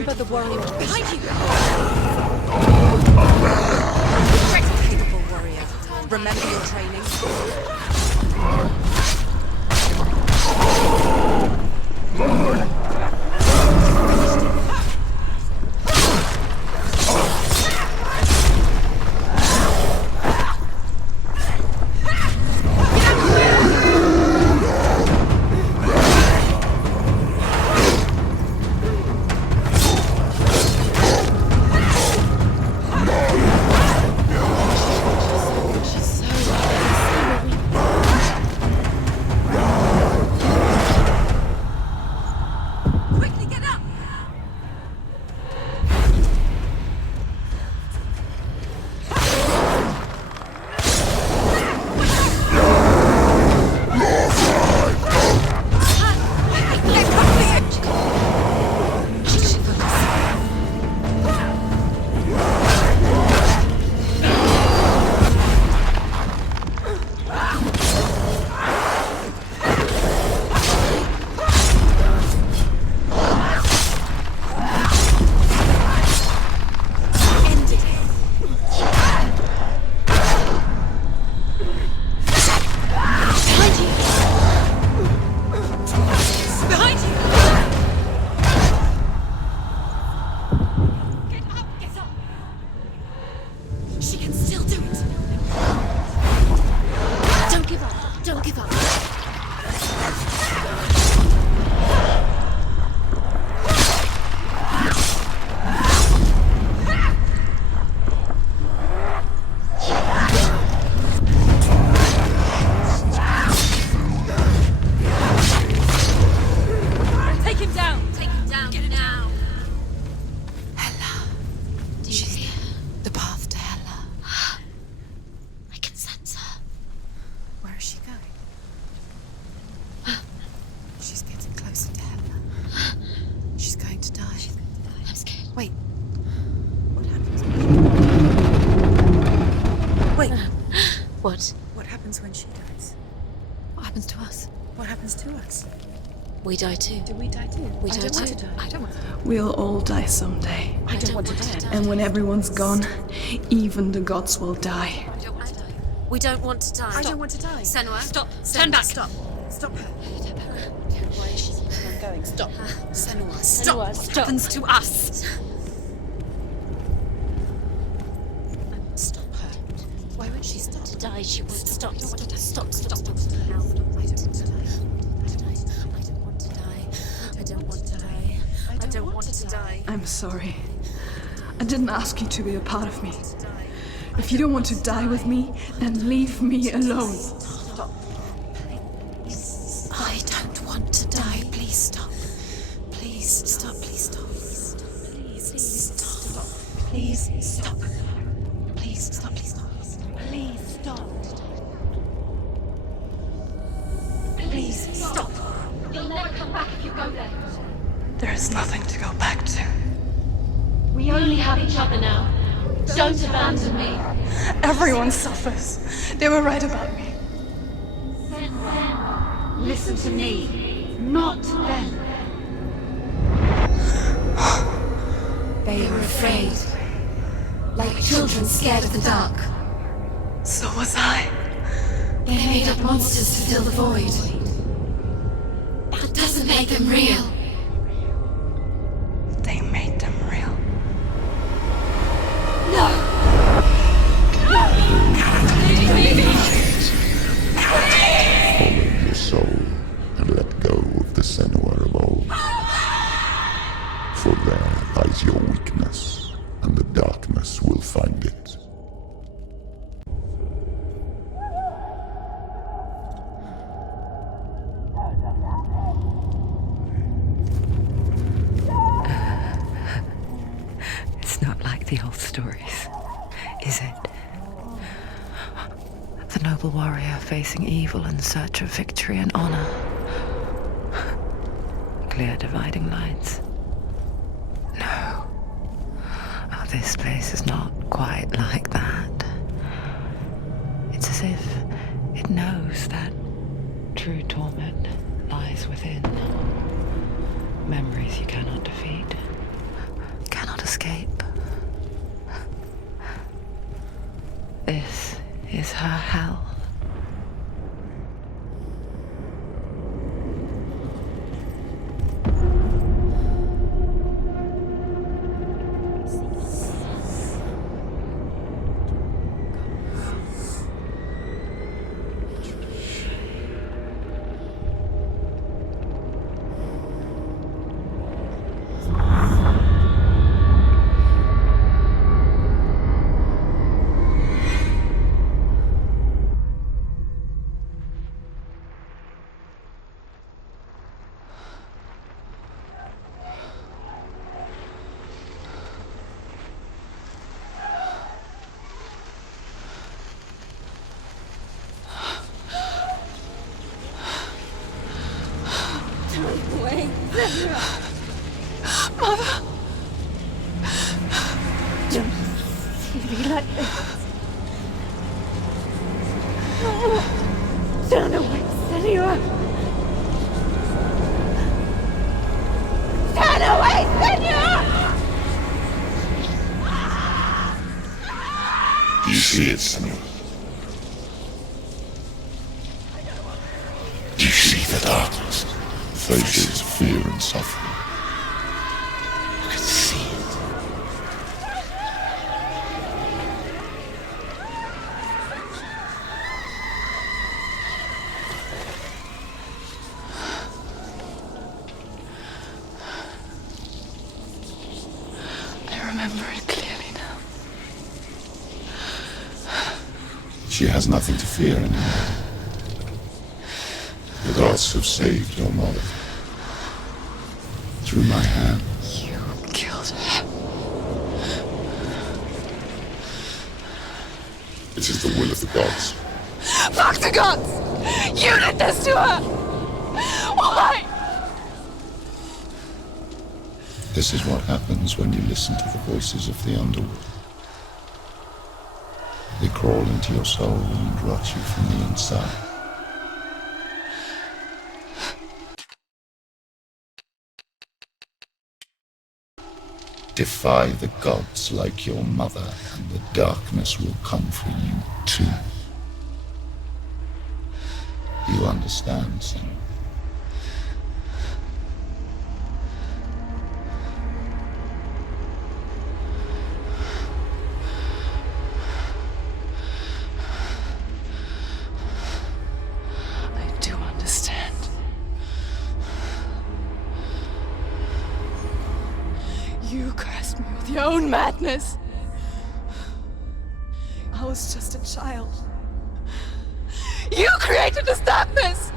Remember the warrior behind you! Capable warrior. Remember your training. What? What happens when she dies? What happens to us? What happens to us? We die too. Do we die too? We I die don't want too. to die. I don't want to die. We'll all die someday. I don't want to die. And when everyone's gone, even the gods will die. I don't want to die. We don't want to die. I don't want to die. Senua, stop. Senua, Turn back. Stop. Stop her. Why is she keeping on going? Stop. Senua, Senua, stop. What stop. happens to us? Stop her. Why won't she stop? To die, she won't stop. Stop. Stop. Stop. I don't want to die. I don't want to die. I don't want to die. I'm sorry. I didn't ask you to be a part of me. If you don't want to die with me, then leave me alone. Stop. I don't want to die. Please stop. Please stop. Please stop. Please stop. Please stop. Please stop. Please stop. Please stop. Please stop. You'll never come back if you go there. There is nothing to go back to. We only have each other now. Don't abandon me. Everyone suffers. They were right about me. Listen to me, not them. They are afraid. Like children scared of the dark. So was I. They made up monsters to fill the void. That doesn't make them real. They made them real. No! Follow your soul and let go of the Senua of old. For there lies your weakness, and the darkness will find it. It's not like the old stories, is it? The noble warrior facing evil in search of victory and honor. Clear dividing lines. No. Oh, this place is not quite like that. It's as if it knows that true torment lies within. Memories you cannot defeat. her hell. Wait, Senua. Mother! Don't see me like this. Turn away, Senua. Turn away, Senua! Do you see it, Senua? Do you see the darkness? Faces of fear and suffering. You can see it. I remember it clearly now. She has nothing to fear anymore. The gods have saved your mother. Through my hand. You killed her. It is the will of the gods. Fuck the gods! You did this to her! Why? This is what happens when you listen to the voices of the underworld. They crawl into your soul and rot you from the inside. Defy the gods like your mother, and the darkness will come for you too. You understand, Senua? I do understand. You cursed me with your own madness. I was just a child. You created this darkness!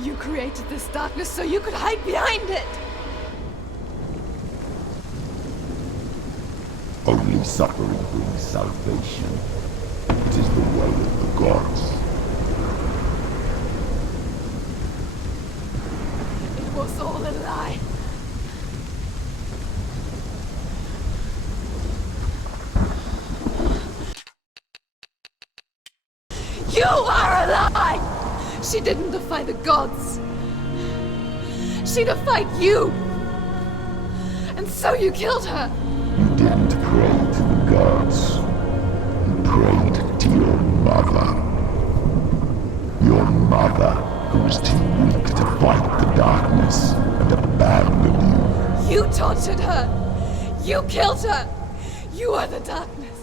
You created this darkness so you could hide behind it! Only suffering brings salvation. It is the way of the gods. It was all a lie. You are a lie! She didn't defy the gods. She defied you. And so you killed her. You didn't pray to the gods. You prayed to your mother. Your mother, who was too weak to fight the darkness and abandoned you. You tortured her. You killed her. You are the darkness.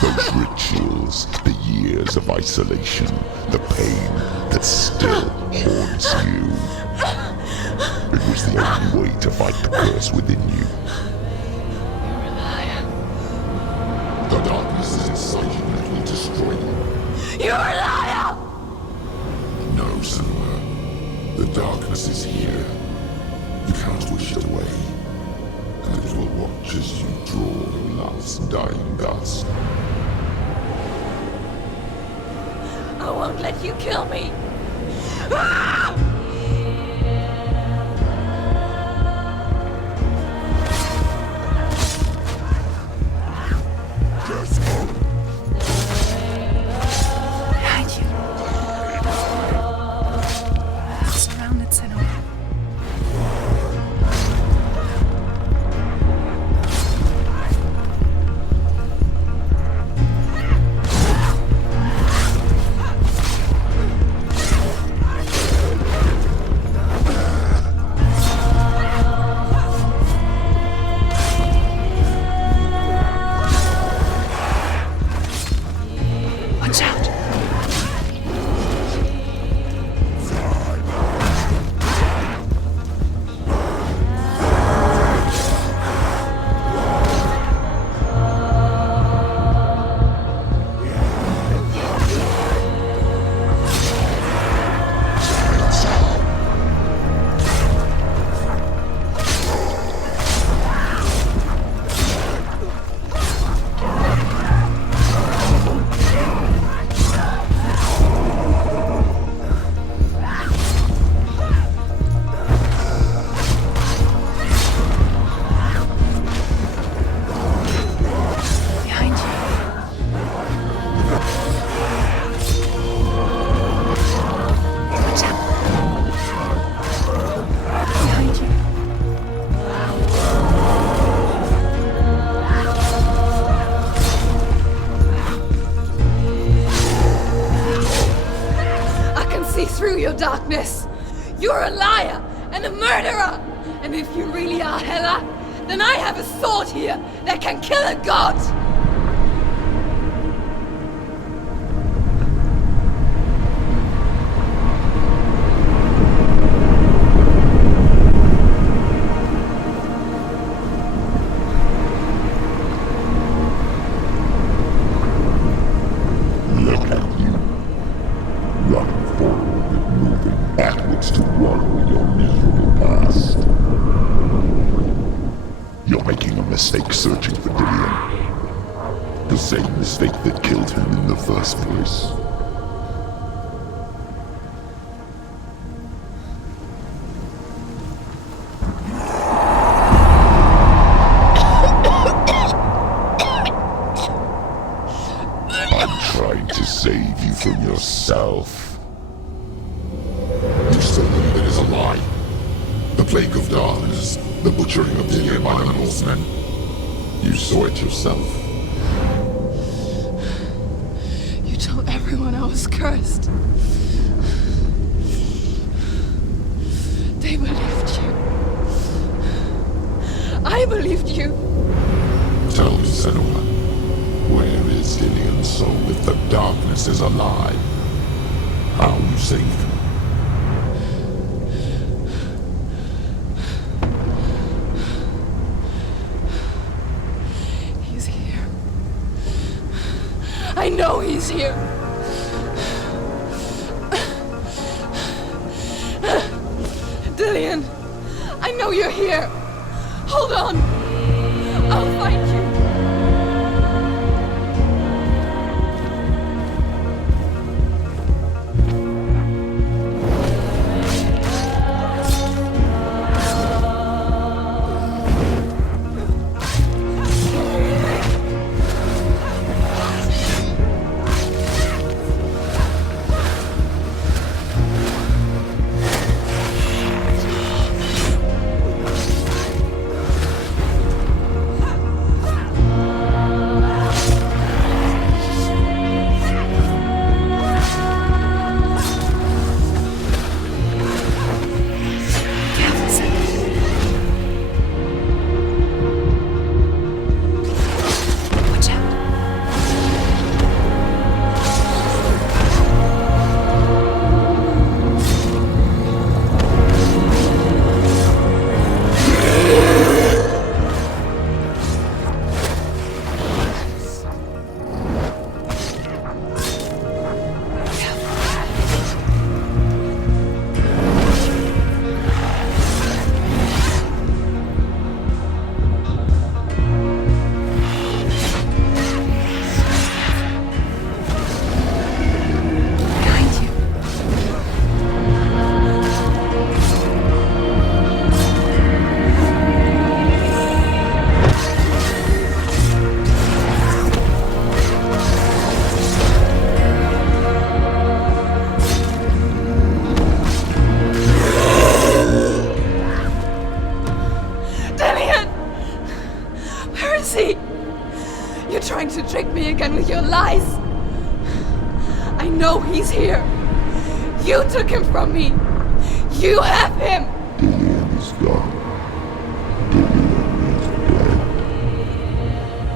Those rituals, the years of isolation, the pain that still haunts you. It was the only way to fight the curse within you. You're a liar. The darkness is inside you, let me destroy you. You're a liar! No, Senua. The darkness is here. You cannot wish it away. And it will watch as you draw your last dying gasp. I won't let you kill me. Ah! through your darkness. You're a liar and a murderer. And if you really are Hela, then I have a sword here that can kill a god. To wallow in your miserable past. You're making a mistake searching for Dillion. The same mistake that killed him in the first place. I'm trying to save you from yourself. The plague of darkness, the butchering of Dillion by the Norsemen. You saw it yourself. You told everyone I was cursed. They believed you. I believed you. Tell me, Senua, where is Dillion's soul if the darkness is alive? How you saved him? I know he's here. Dillion, I know you're here. Hold on. I'll find you. You're trying to trick me again with your lies. I know he's here. You took him from me. You have him. Dillion is gone. Dillion is dead.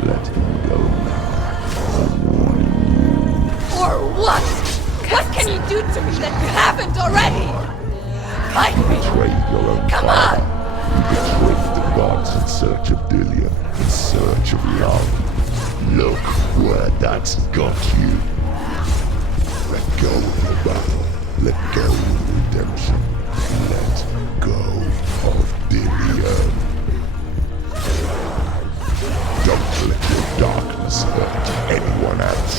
Let him go now. I'm warning you. For what? What can you do to me that you haven't already? Fight me. You betrayed your own Come father. on. You betrayed the gods in search of Dillion, in search of love. Look where that's got you. Let go of the battle. Let go of redemption. Let go of Dillion. Don't let your darkness hurt anyone else.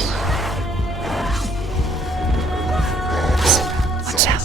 Watch out.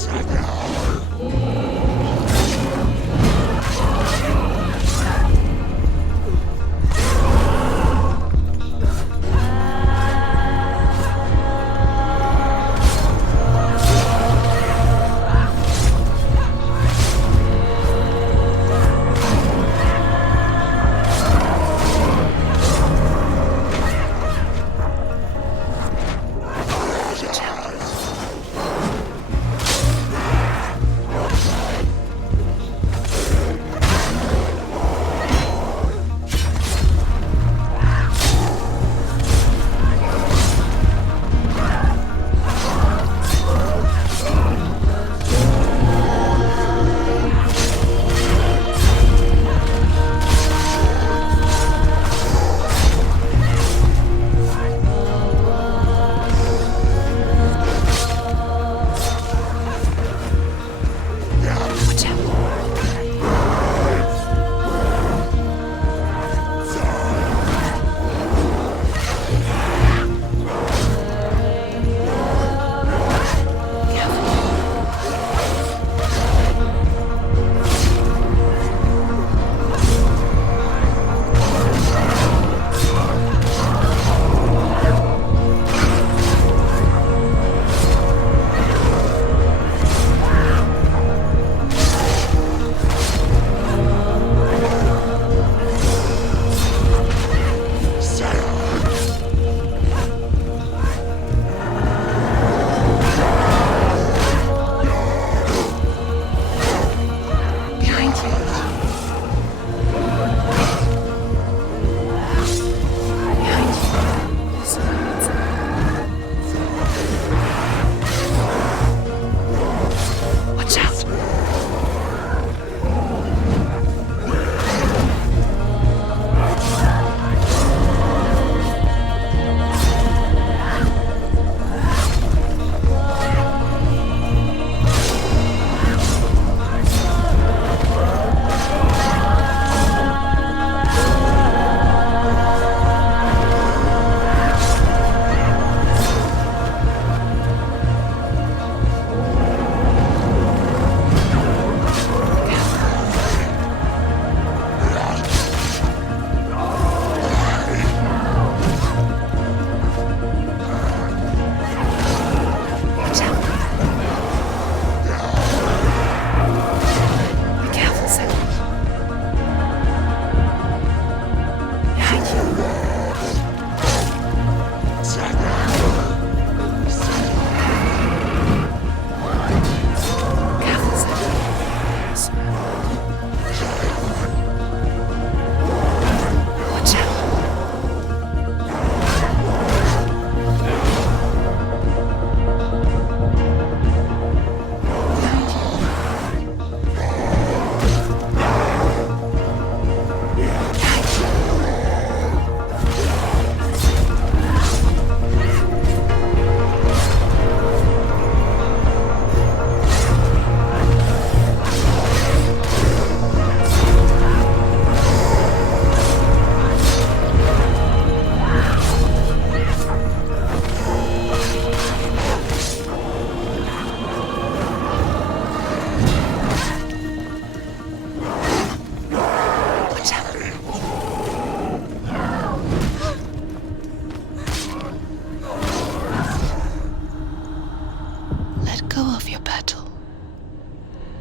battle.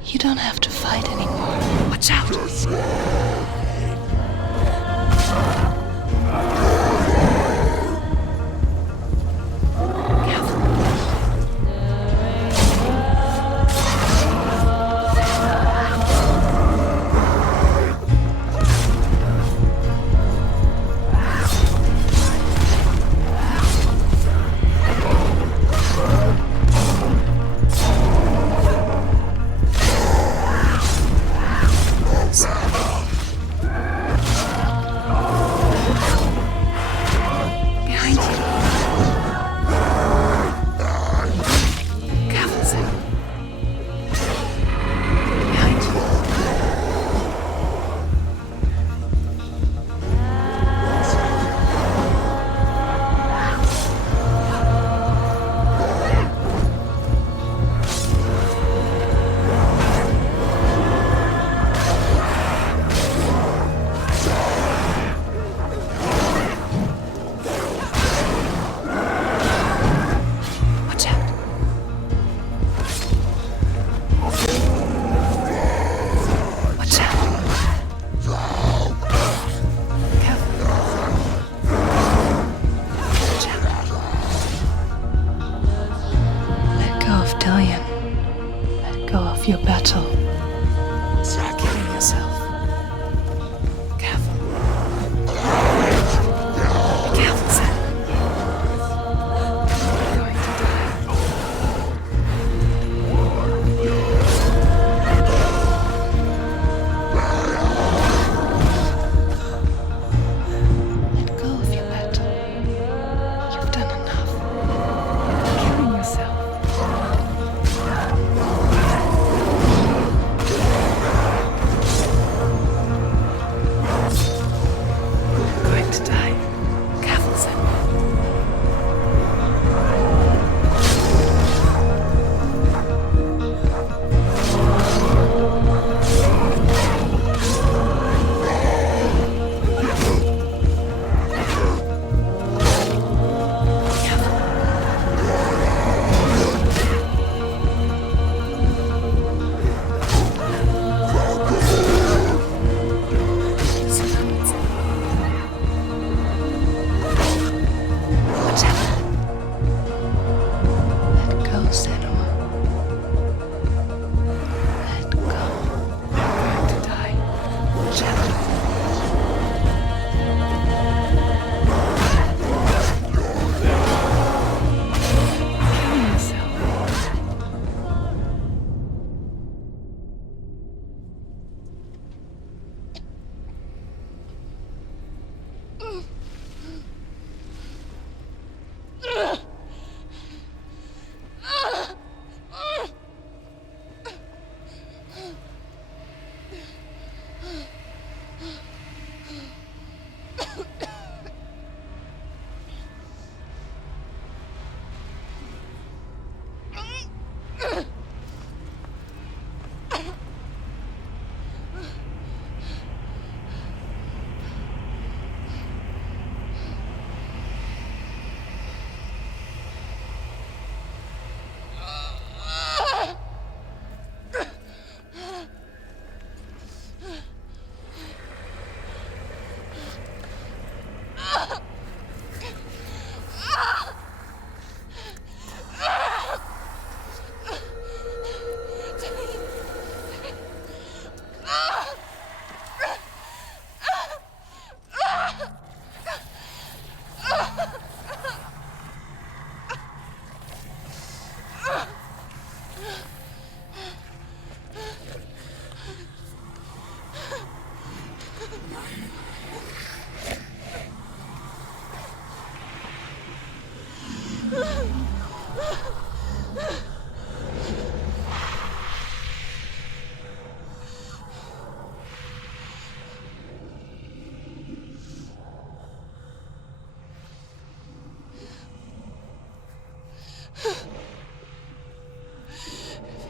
You don't have to fight anymore. Watch out! Your battle. Start killing yourself. Careful. Be careful, Sam. You're going to die. Let go of your battle. You've done enough. Killing yourself. To die. Careful, Senua.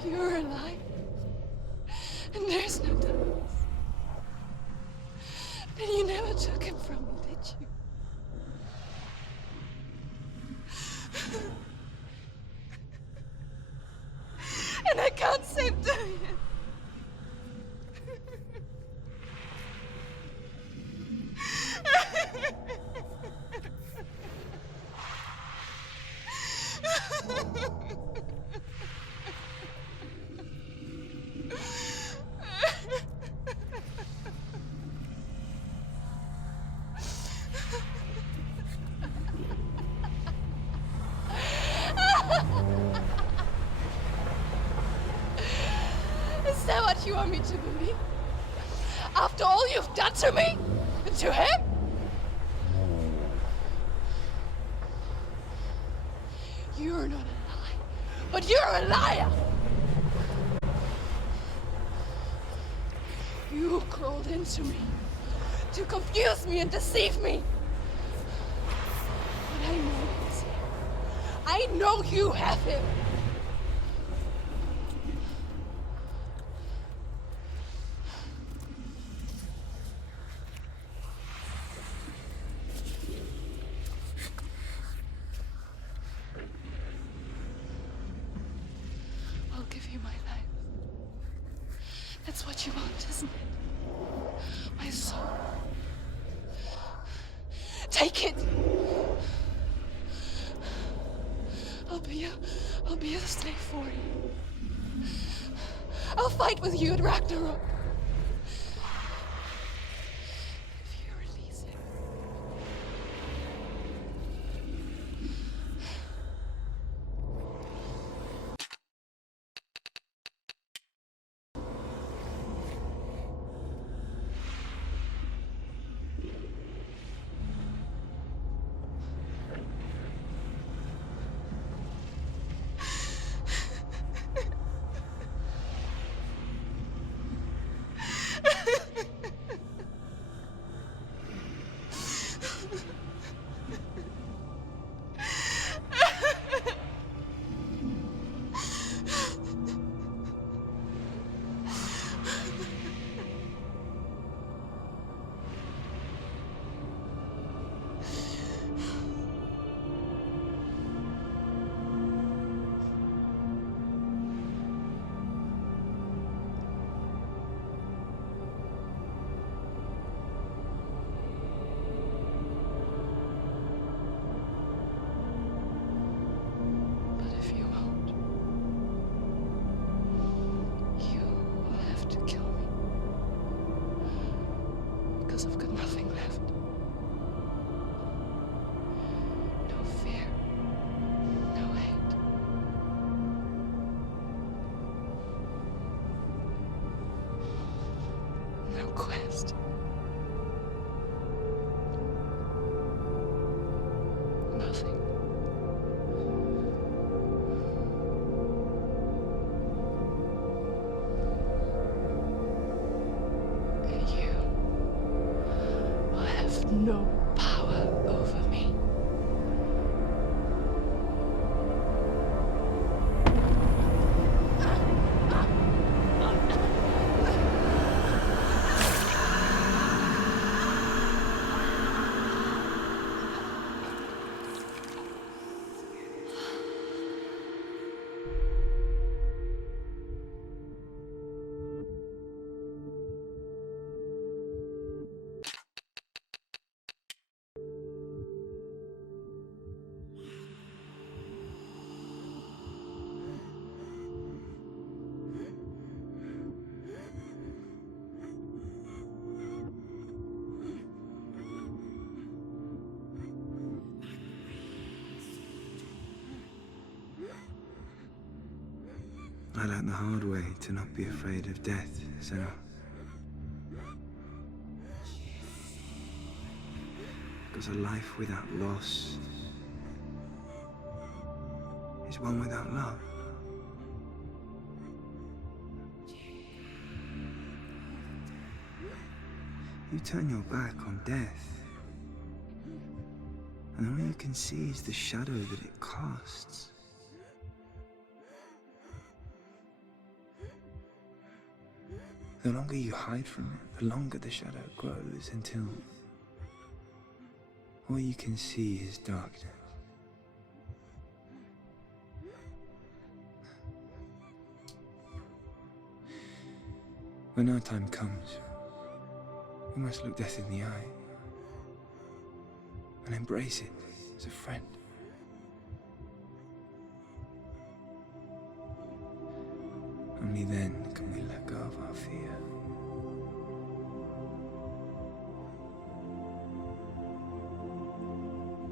If you're alive, and there's no darkness, then you never took him from me, did you? And and I can't save doing it. Is that what you want me to believe? After all you've done to me? And to him? You're not a lie, but you're a liar! You crawled into me to confuse me and deceive me. But I know he's here. I know you have him. I'll give you my life. That's what you want, isn't it? My soul. Take it. I'll be a slave for you. I'll fight with you at Ragnarok. If you release him. But if you won't, you will have to kill me. Because I've got nothing left. No fear. No hate. No quest. Nothing. And you will have no power over me. I learned the hard way to not be afraid of death, Senua. Because a life without loss is one without love. You turn your back on death, and all you can see is the shadow that it casts. The longer you hide from it, the longer the shadow grows until all you can see is darkness. When our time comes, we must look death in the eye and embrace it as a friend. Only then can we let go of our fear.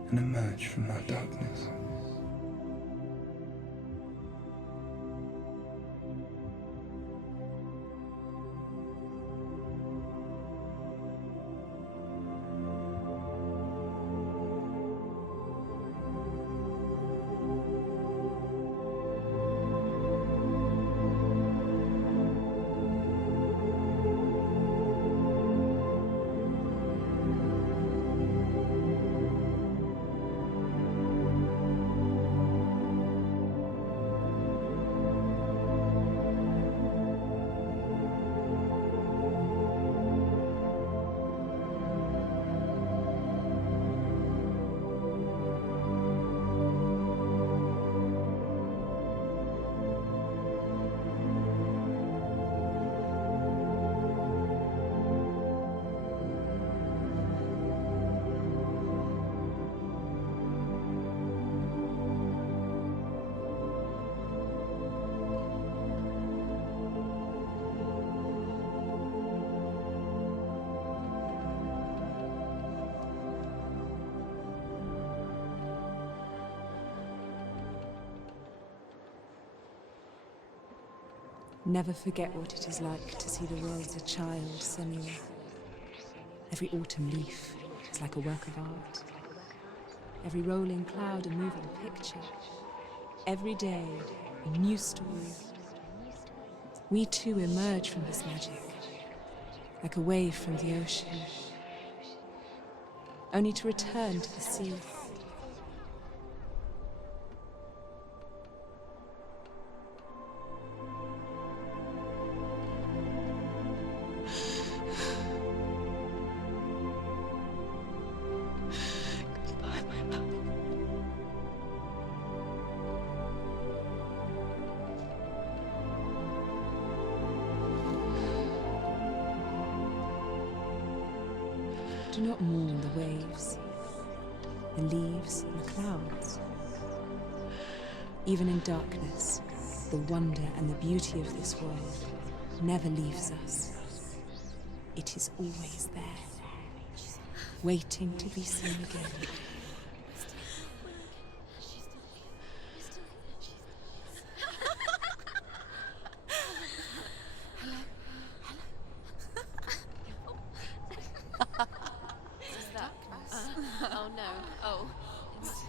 And emerge from our darkness. Never forget what it is like to see the world as a child, Senua. Every autumn leaf is like a work of art. Every rolling cloud a moving picture. Every day a new story. We too emerge from this magic, like a wave from the ocean, only to return to the sea. Do not mourn the waves, the leaves, and the clouds. Even in darkness, the wonder and the beauty of this world never leaves us. It is always there, waiting to be seen again. Oh no. Oh. It's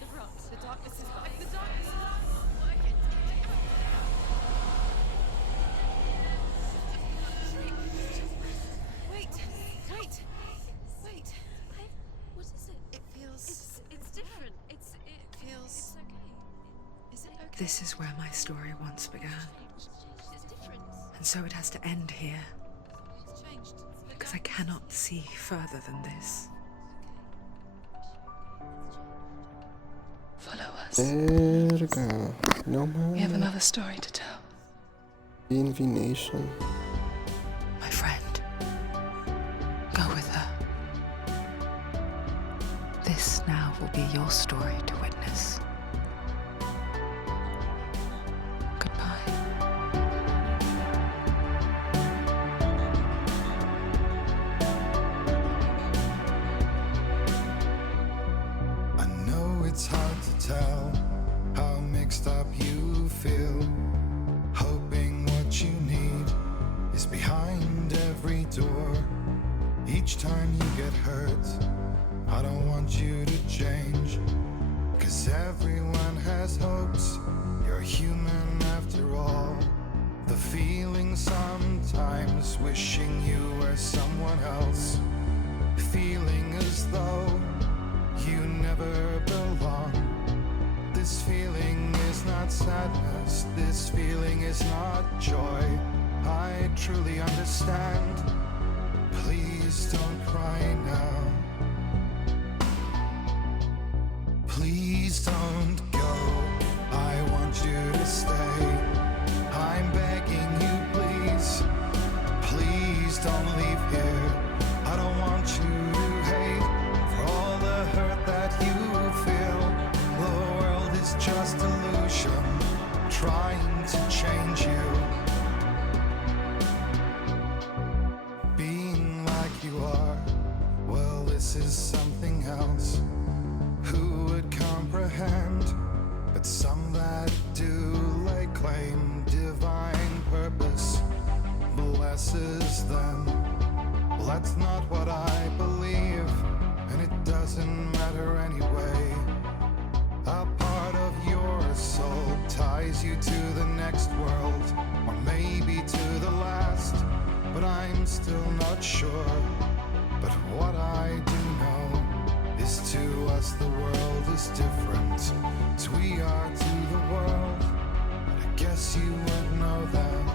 the rot. The darkness is back. The darkness is working. Wait. What is it? It feels... It's different. It feels... It's okay. Is it okay? This is where my story once began. It's different. And so it has to end here, It's changed. because I cannot see further than this. Follow us. Verga. No man. We have another story to tell. Envy Nation. My friend, go with her. This now will be your story to witness. Goodbye. I know it's hard to tell how mixed up you feel. Hoping what you need is behind every door. Each time you get hurt, I don't want you to change. 'Cause everyone has hopes, you're human after all. The feeling sometimes wishing you were someone else. Feeling as though you never belong. This feeling is not sadness, this feeling is not joy. I truly understand. Please don't cry now. Please don't go. I want you to stay. I'm begging you, please. oppresses them. Well, that's not what I believe, and it doesn't matter anyway. A part of your soul ties you to the next world, or maybe to the last, but I'm still not sure. But what I do know is to us the world is different, as we are to the world. I guess you would know that.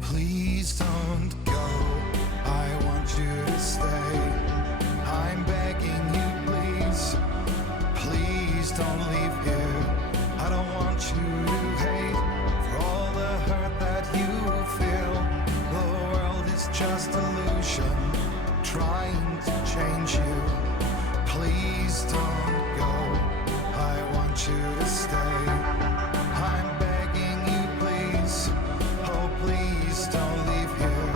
Please don't go, I want you to stay. I'm begging you, please. Please don't leave here. I don't want you to hate for all the hurt that you feel. The world is just illusion, trying to change you. Please don't go, I want you to stay. I'm begging you, please. Oh, please don't leave here.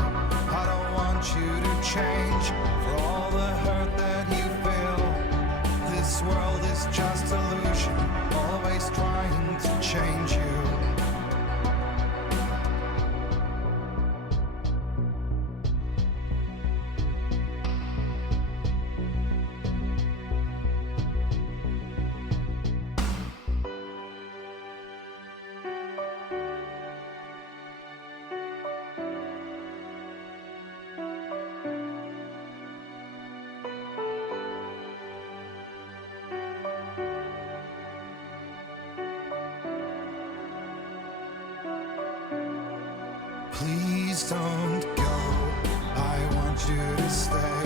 I don't want you to change for all the hurt that you feel. This world is just illusion, always trying to change you. Please don't go, I want you to stay.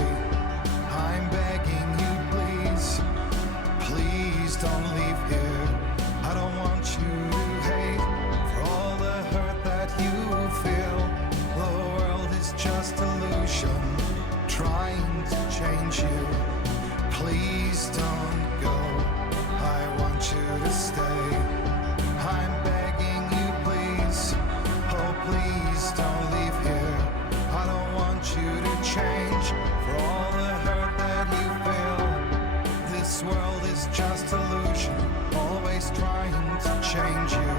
I'm begging you, please. Please don't leave here. I don't want you to hate for all the hurt that you feel. The world is just illusion, trying to change you. Please don't go, I want you to stay. I'm begging you, please. Oh, please don't leave here. I don't want you to change for all the hurt that you feel. This world is just illusion, always trying to change you.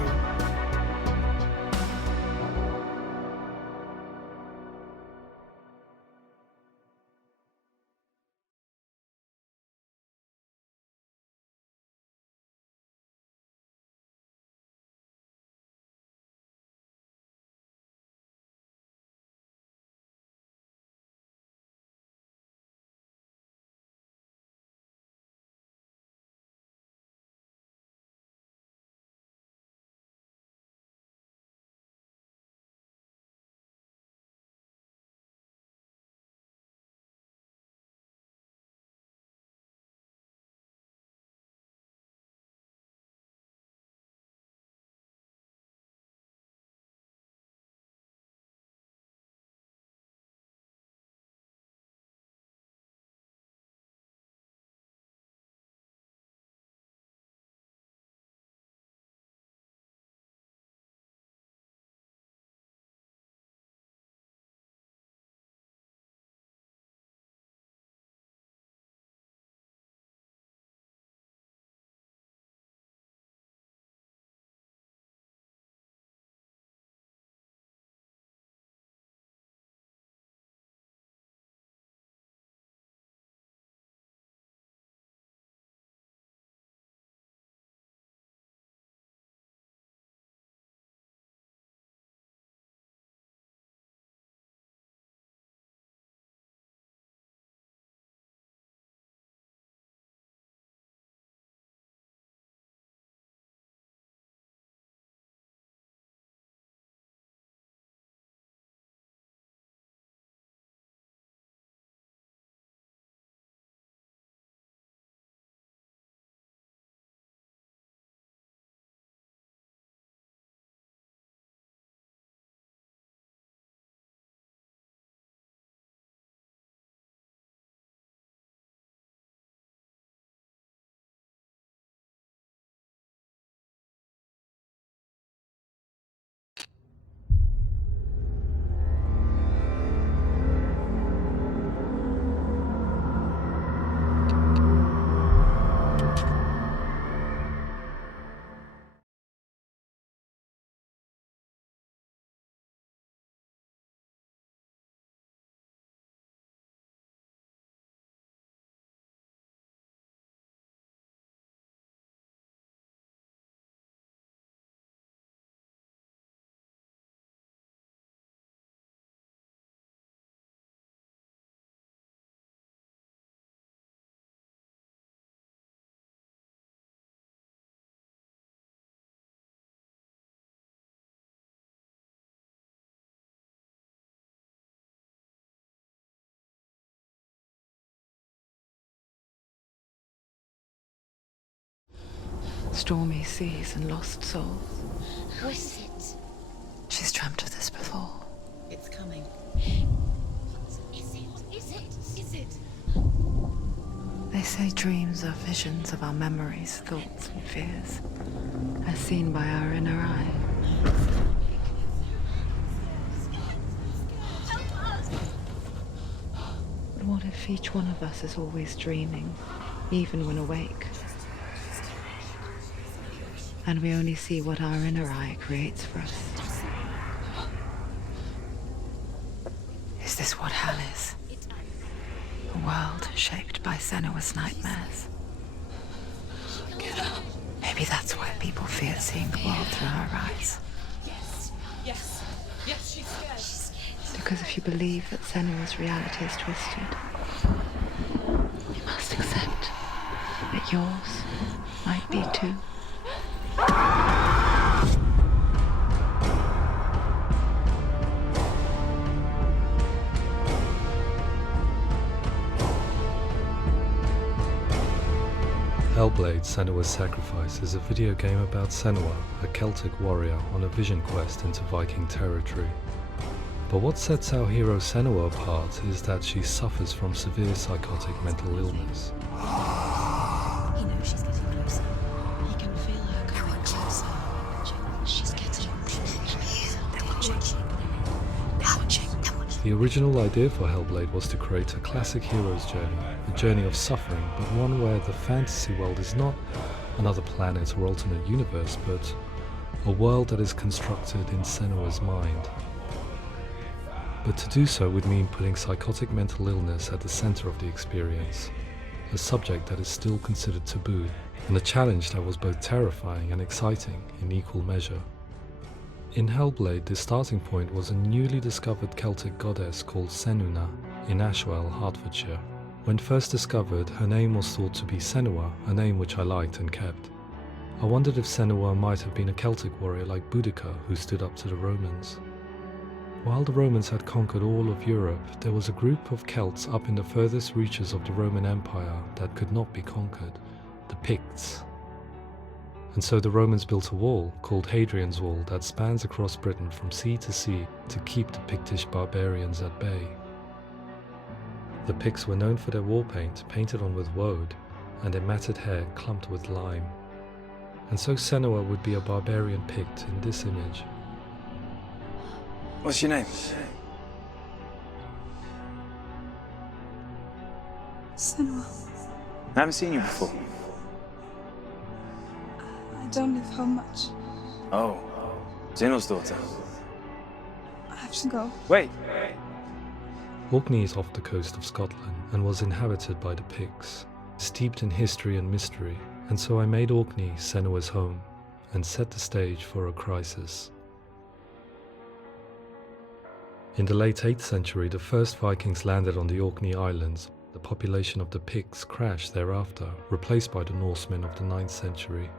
stormy seas and lost souls. Who is it? She's dreamt of this before. It's coming. Is it? Is it? They say dreams are visions of our memories, thoughts, and fears, as seen by our inner eye. But what if each one of us is always dreaming, even when awake? And we only see what our inner eye creates for us. Is this what hell is? A world shaped by Senua's nightmares. Maybe that's why people fear seeing the world through her eyes. Yes, she's scared. Because if you believe that Senua's reality is twisted, you must accept that yours might be too. Hellblade: Senua's Sacrifice is a video game about Senua, a Celtic warrior on a vision quest into Viking territory. But what sets our hero Senua apart is that she suffers from severe psychotic mental illness. He knows she's getting closer. He can feel her coming closer. She's getting closer. They're watching. The original idea for Hellblade was to create a classic hero's journey, a journey of suffering, but one where the fantasy world is not another planet or alternate universe, but a world that is constructed in Senua's mind. But to do so would mean putting psychotic mental illness at the center of the experience, a subject that is still considered taboo, and a challenge that was both terrifying and exciting in equal measure. In Hellblade, the starting point was a newly discovered Celtic goddess called Senua in Ashwell, Hertfordshire. When first discovered, her name was thought to be Senua, a name which I liked and kept. I wondered if Senua might have been a Celtic warrior like Boudica who stood up to the Romans. While the Romans had conquered all of Europe, there was a group of Celts up in the furthest reaches of the Roman Empire that could not be conquered, the Picts. And so the Romans built a wall, called Hadrian's Wall, that spans across Britain from sea to sea to keep the Pictish barbarians at bay. The Picts were known for their war paint, painted on with woad, and their matted hair clumped with lime. And so Senua would be a barbarian Pict in this image. What's your name? Senua. I haven't seen you before. I don't live home much. Oh, Zeno's daughter. I have to go. Wait. Orkney is off the coast of Scotland and was inhabited by the Picts, steeped in history and mystery, and so I made Orkney Senua's home and set the stage for a crisis. In the late 8th century, the first Vikings landed on the Orkney Islands. The population of the Picts crashed thereafter, replaced by the Norsemen of the 9th century.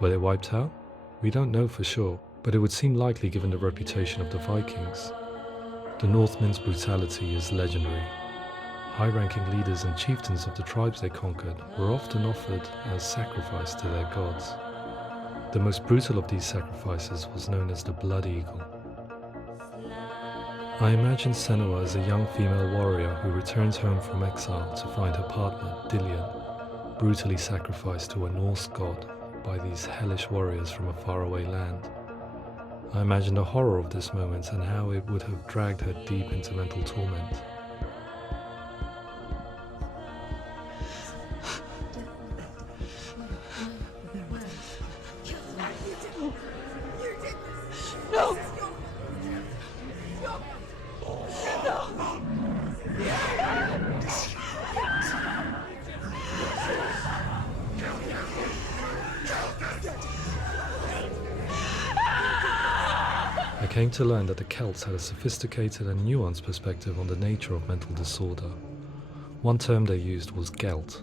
Were they wiped out? We don't know for sure, but it would seem likely given the reputation of the Vikings. The Northmen's brutality is legendary. High-ranking leaders and chieftains of the tribes they conquered were often offered as sacrifice to their gods. The most brutal of these sacrifices was known as the Blood Eagle. I imagine Senua as a young female warrior who returns home from exile to find her partner, Dillion, brutally sacrificed to a Norse god by these hellish warriors from a faraway land. I imagine the horror of this moment and how it would have dragged her deep into mental torment. No! I came to learn that the Celts had a sophisticated and nuanced perspective on the nature of mental disorder. One term they used was Gelt.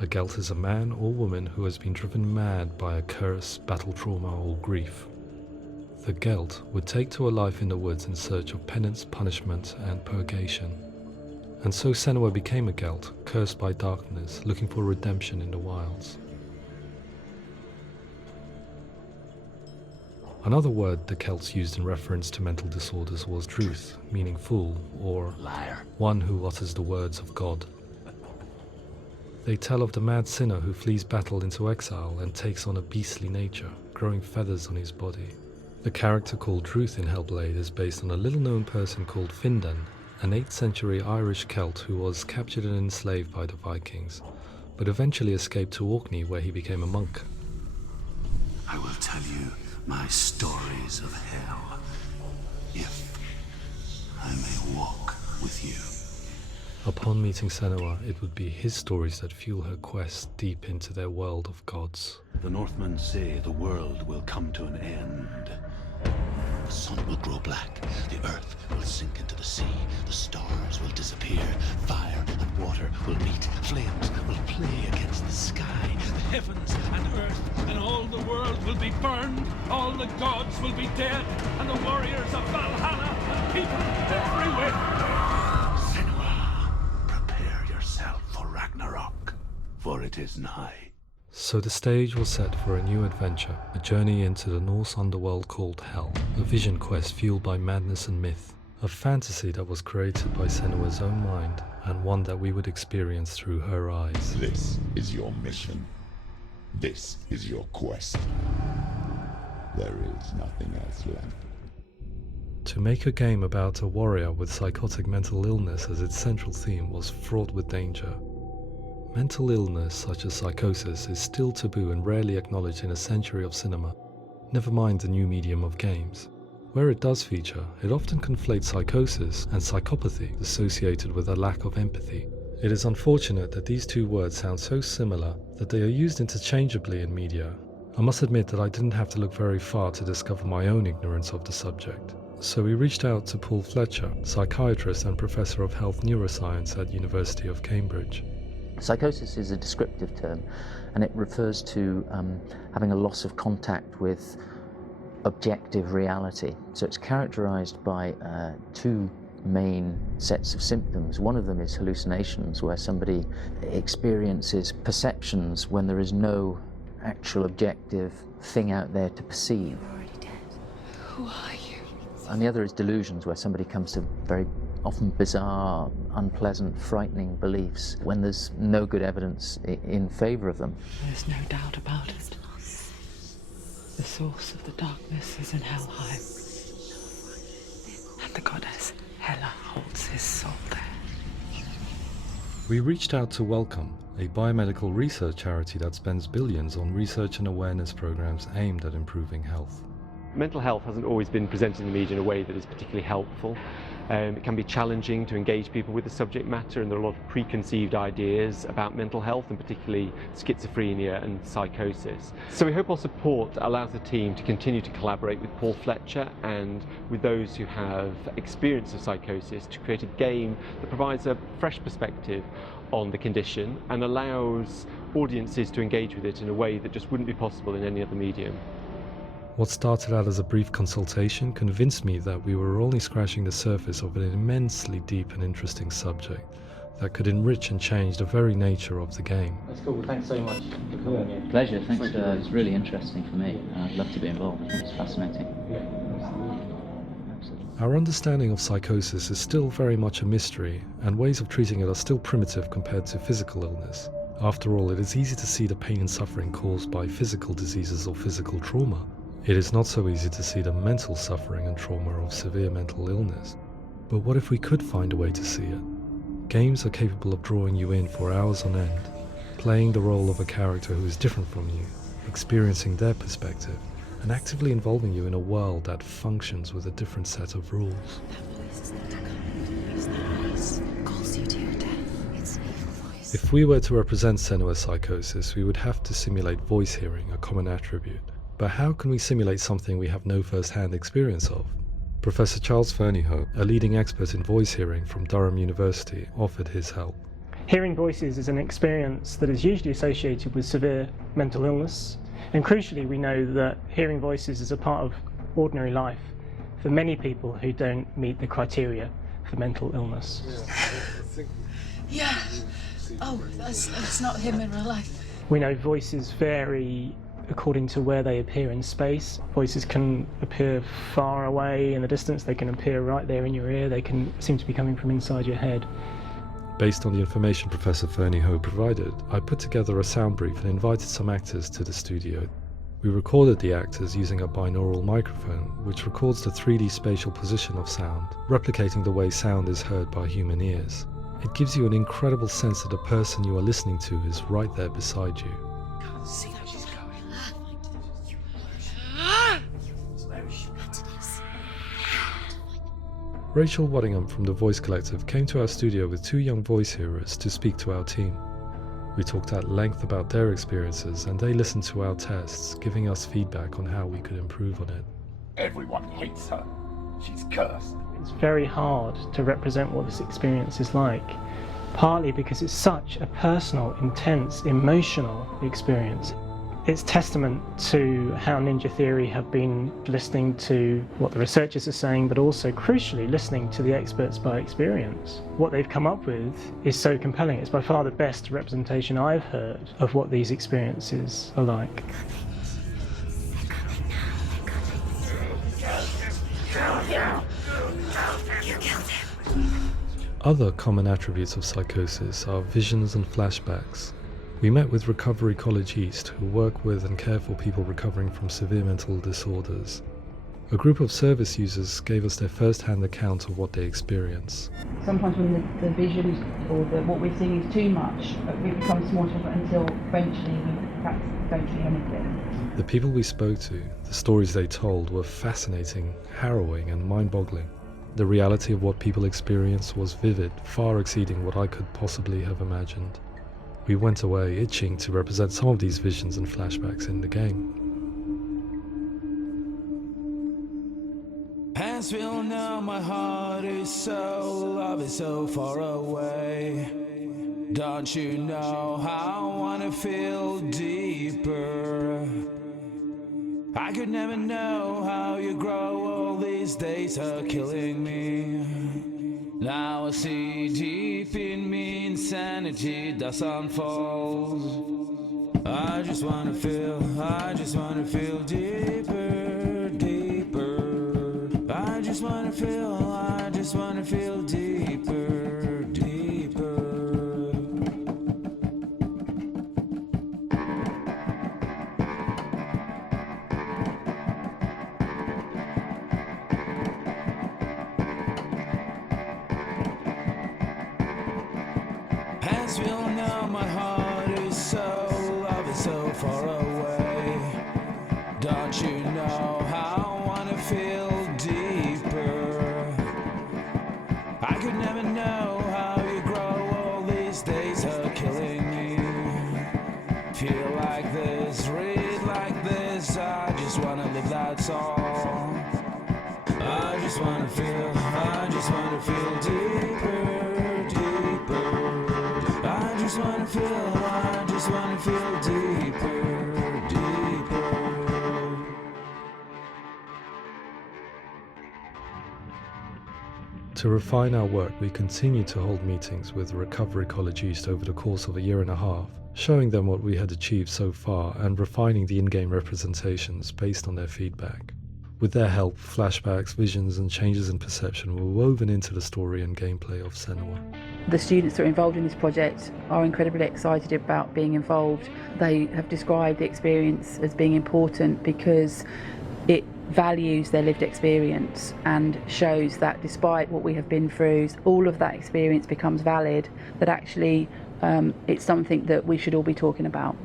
A Gelt is a man or woman who has been driven mad by a curse, battle trauma, or grief. The Gelt would take to a life in the woods in search of penance, punishment, and purgation. And so Senua became a Gelt, cursed by darkness, looking for redemption in the wilds. Another word the Celts used in reference to mental disorders was druth, meaning fool, or liar, one who utters the words of God. They tell of the mad sinner who flees battle into exile and takes on a beastly nature, growing feathers on his body. The character called Druth in Hellblade is based on a little-known person called Findan, an 8th century Irish Celt who was captured and enslaved by the Vikings, but eventually escaped to Orkney where he became a monk. I will tell you my stories of hell, if I may walk with you. Upon meeting Senua, it would be his stories that fuel her quest deep into their world of gods. The Northmen say the world will come to an end. The sun will grow black, the earth will sink into the sea, the stars will disappear, fire and water will meet, flames will play against the sky. The heavens and earth and all the world will be burned, all the gods will be dead, and the warriors of Valhalla and people everywhere. Senua, prepare yourself for Ragnarok, for it is nigh. So the stage was set for a new adventure, a journey into the Norse underworld called Hell, a vision quest fueled by madness and myth, a fantasy that was created by Senua's own mind, and one that we would experience through her eyes. This is your mission. This is your quest. There is nothing else left. To make a game about a warrior with psychotic mental illness as its central theme was fraught with danger. Mental illness such as psychosis is still taboo and rarely acknowledged in a century of cinema, never mind the new medium of games. Where it does feature, it often conflates psychosis and psychopathy associated with a lack of empathy. It is unfortunate that these two words sound so similar that they are used interchangeably in media. I must admit that I didn't have to look very far to discover my own ignorance of the subject. So we reached out to Paul Fletcher, psychiatrist and professor of health neuroscience at University of Cambridge. Psychosis is a descriptive term, and it refers to having a loss of contact with objective reality. So it's characterized by two main sets of symptoms. One of them is hallucinations, where somebody experiences perceptions when there is no actual objective thing out there to perceive. You're already dead. Who are you? And the other is delusions, where somebody comes to very often bizarre, unpleasant, frightening beliefs when there's no good evidence in favor of them. There's no doubt about it. The source of the darkness is in Helheim, and the goddess Hela holds his soul there. We reached out to Welcome, a biomedical research charity that spends billions on research and awareness programs aimed at improving health. Mental health hasn't always been presented in the media in a way that is particularly helpful. It can be challenging to engage people with the subject matter, and there are a lot of preconceived ideas about mental health, and particularly schizophrenia and psychosis. So we hope our support allows the team to continue to collaborate with Paul Fletcher and with those who have experience of psychosis to create a game that provides a fresh perspective on the condition and allows audiences to engage with it in a way that just wouldn't be possible in any other medium. What started out as a brief consultation convinced me that we were only scratching the surface of an immensely deep and interesting subject that could enrich and change the very nature of the game. That's cool. Thanks so much for coming here. Pleasure. Thanks. It's really interesting for me. I'd love to be involved. It's fascinating. Our understanding of psychosis is still very much a mystery, and ways of treating it are still primitive compared to physical illness. After all, it is easy to see the pain and suffering caused by physical diseases or physical trauma. It is not so easy to see the mental suffering and trauma of severe mental illness. But what if we could find a way to see it? Games are capable of drawing you in for hours on end, playing the role of a character who is different from you, experiencing their perspective, and actively involving you in a world that functions with a different set of rules. Calls you to your death. It's an evil voice. If we were to represent Senua's psychosis, we would have to simulate voice hearing, a common attribute. But how can we simulate something we have no first-hand experience of? Professor Charles Fernyhough, a leading expert in voice hearing from Durham University, offered his help. Hearing voices is an experience that is usually associated with severe mental illness, and crucially we know that hearing voices is a part of ordinary life for many people who don't meet the criteria for mental illness. Yeah. Oh, that's not him in real life. We know voices vary according to where they appear in space. Voices can appear far away in the distance, they can appear right there in your ear, they can seem to be coming from inside your head. Based on the information Professor Fernie Ho provided, I put together a sound brief and invited some actors to the studio. We recorded the actors using a binaural microphone, which records the 3D spatial position of sound, replicating the way sound is heard by human ears. It gives you an incredible sense that the person you are listening to is right there beside you. Can't see where she's going. Rachel Waddingham from the Voice Collective came to our studio with 2 young voice hearers to speak to our team. We talked at length about their experiences and they listened to our tests, giving us feedback on how we could improve on it. Everyone hates her. She's cursed. It's very hard to represent what this experience is like, partly because it's such a personal, intense, emotional experience. It's testament to how Ninja Theory have been listening to what the researchers are saying, but also crucially listening to the experts by experience. What they've come up with is so compelling. It's by far the best representation I've heard of what these experiences are like. Other common attributes of psychosis are visions and flashbacks. We met with Recovery College East, who work with and care for people recovering from severe mental disorders. A group of service users gave us their first-hand account of what they experience. Sometimes when the visions or what we're seeing is too much, it becomes more difficult until eventually we perhaps don't see anything. The people we spoke to, the stories they told, were fascinating, harrowing and mind-boggling. The reality of what people experienced was vivid, far exceeding what I could possibly have imagined. We went away itching to represent some of these visions and flashbacks in the game. As we all know, my heart is so, love is so far away. Don't you know how I wanna feel deeper? I could never know how you grow, all these days are killing me. Now I see deep in me insanity does unfold. I just wanna feel deeper, deeper. I just wanna feel deeper, deeper. As we all know, my heart is so, love is so far away. Don't you know how I wanna feel deeper? I could never know how you grow, all these days are killing me. Feel like this, read like this, I just wanna live, that's all. I just wanna feel deeper, deeper. I just wanna feel deeper, deeper. To refine our work, we continue to hold meetings with Recovery College East over the course of a year and a half, showing them what we had achieved so far and refining the in-game representations based on their feedback. With their help, flashbacks, visions and changes in perception were woven into the story and gameplay of Senua. The students that are involved in this project are incredibly excited about being involved. They have described the experience as being important because it values their lived experience and shows that despite what we have been through, all of that experience becomes valid, that actually it's something that we should all be talking about.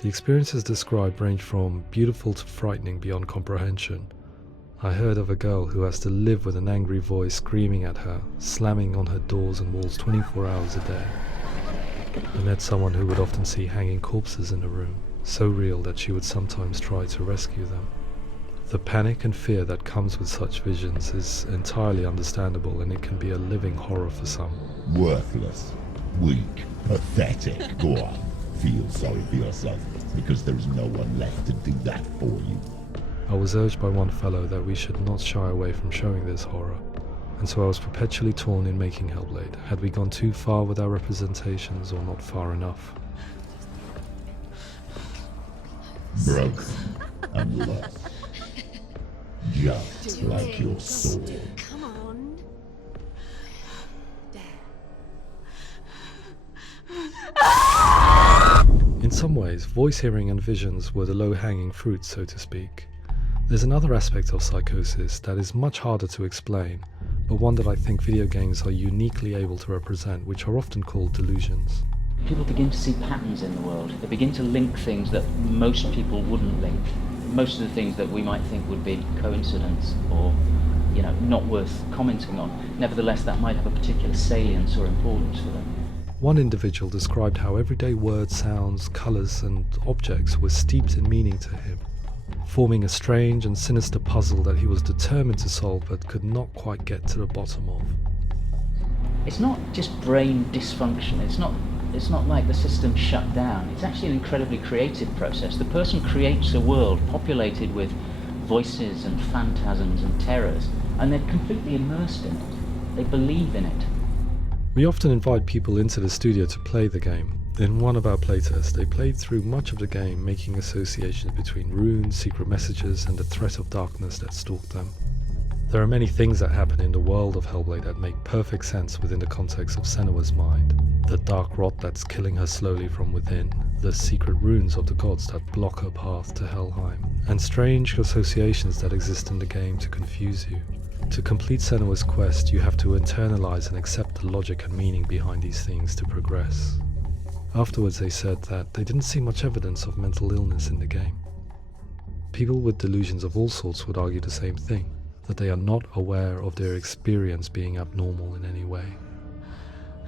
The experiences described range from beautiful to frightening beyond comprehension. I heard of a girl who has to live with an angry voice screaming at her, slamming on her doors and walls 24 hours a day. I met someone who would often see hanging corpses in a room, so real that she would sometimes try to rescue them. The panic and fear that comes with such visions is entirely understandable, and it can be a living horror for some. Worthless, weak, pathetic. Go on, feel sorry for yourself, because there is no one left to do that for you. I was urged by one fellow that we should not shy away from showing this horror, and so I was perpetually torn in making Hellblade. Had we gone too far with our representations or not far enough? broken and lost. Just like your sword. Come on. In some ways, voice hearing and visions were the low-hanging fruit, so to speak. There's another aspect of psychosis that is much harder to explain, but one that I think video games are uniquely able to represent, which are often called delusions. People begin to see patterns in the world. They begin to link things that most people wouldn't link. Most of the things that we might think would be coincidence or, not worth commenting on. Nevertheless, that might have a particular salience or importance for them. One individual described how everyday words, sounds, colours and objects were steeped in meaning to him, forming a strange and sinister puzzle that he was determined to solve but could not quite get to the bottom of. It's not just brain dysfunction, it's not like the system shut down. It's actually an incredibly creative process. The person creates a world populated with voices and phantasms and terrors, and they're completely immersed in it. They believe in it. We often invite people into the studio to play the game. In one of our playtests, they played through much of the game, making associations between runes, secret messages, and the threat of darkness that stalked them. There are many things that happen in the world of Hellblade that make perfect sense within the context of Senua's mind. The dark rot that's killing her slowly from within, the secret runes of the gods that block her path to Helheim, and strange associations that exist in the game to confuse you. To complete Senua's quest, you have to internalize and accept the logic and meaning behind these things to progress. Afterwards, they said that they didn't see much evidence of mental illness in the game. People with delusions of all sorts would argue the same thing, that they are not aware of their experience being abnormal in any way.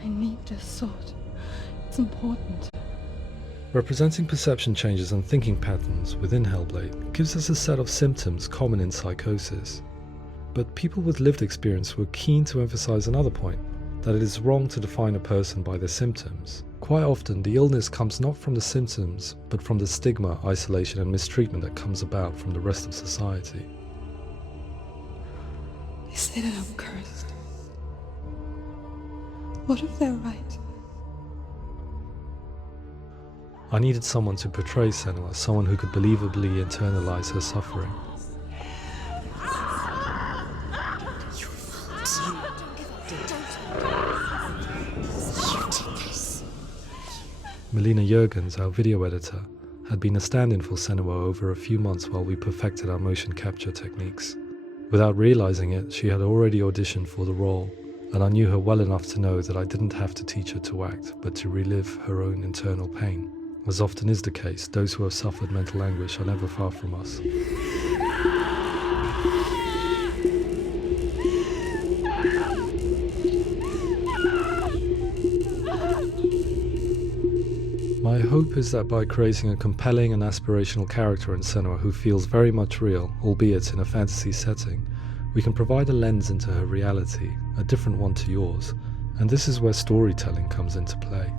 I need this sword. It's important. Representing perception changes and thinking patterns within Hellblade gives us a set of symptoms common in psychosis. But people with lived experience were keen to emphasize another point, that it is wrong to define a person by their symptoms. Quite often, the illness comes not from the symptoms, but from the stigma, isolation and mistreatment that comes about from the rest of society. They say that I'm cursed. What if they're right? I needed someone to portray Senua, someone who could believably internalize her suffering. Melina Jurgens, our video editor, had been a stand-in for Senua over a few months while we perfected our motion capture techniques. Without realizing it, she had already auditioned for the role, and I knew her well enough to know that I didn't have to teach her to act, but to relive her own internal pain. As often is the case, those who have suffered mental anguish are never far from us. My hope is that by creating a compelling and aspirational character in Senua who feels very much real, albeit in a fantasy setting, we can provide a lens into her reality, a different one to yours, and this is where storytelling comes into play.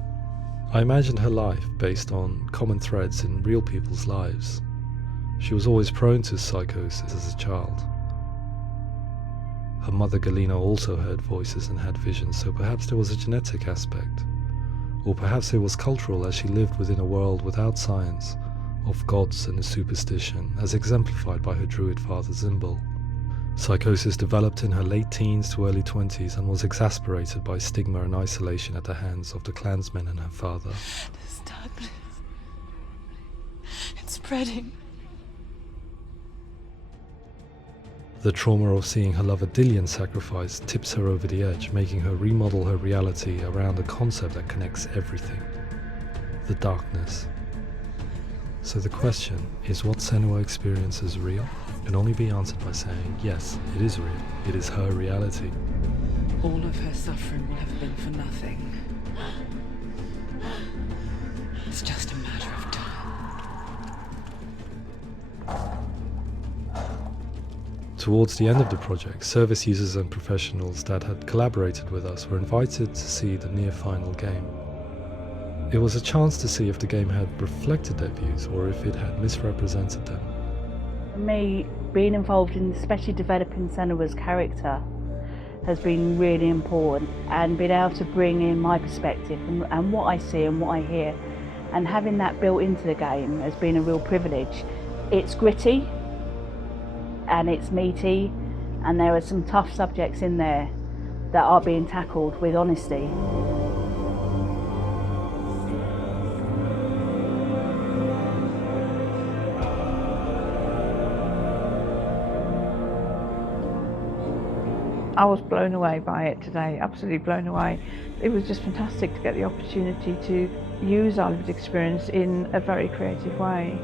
I imagined her life based on common threads in real people's lives. She was always prone to psychosis as a child. Her mother Galina also heard voices and had visions, so perhaps there was a genetic aspect. Or perhaps it was cultural, as she lived within a world without science, of gods and a superstition, as exemplified by her druid father Zimbal. Psychosis developed in her late teens to early 20s and was exacerbated by stigma and isolation at the hands of the clansmen and her father. This darkness, it's spreading. The trauma of seeing her lover Dillian sacrificed tips her over the edge, making her remodel her reality around a concept that connects everything: the darkness. So the question, is what Senua experiences real? Can only be answered by saying, yes, it is real. It is her reality. All of her suffering will have been for nothing. It's just a matter of time. Towards the end of the project, service users and professionals that had collaborated with us were invited to see the near-final game. It was a chance to see if the game had reflected their views or if it had misrepresented them. For me, being involved in especially developing Senua's character has been really important, and being able to bring in my perspective and what I see and what I hear and having that built into the game has been a real privilege. It's gritty and it's meaty, and there are some tough subjects in there that are being tackled with honesty. I was blown away by it today, absolutely blown away. It was just fantastic to get the opportunity to use our lived experience in a very creative way.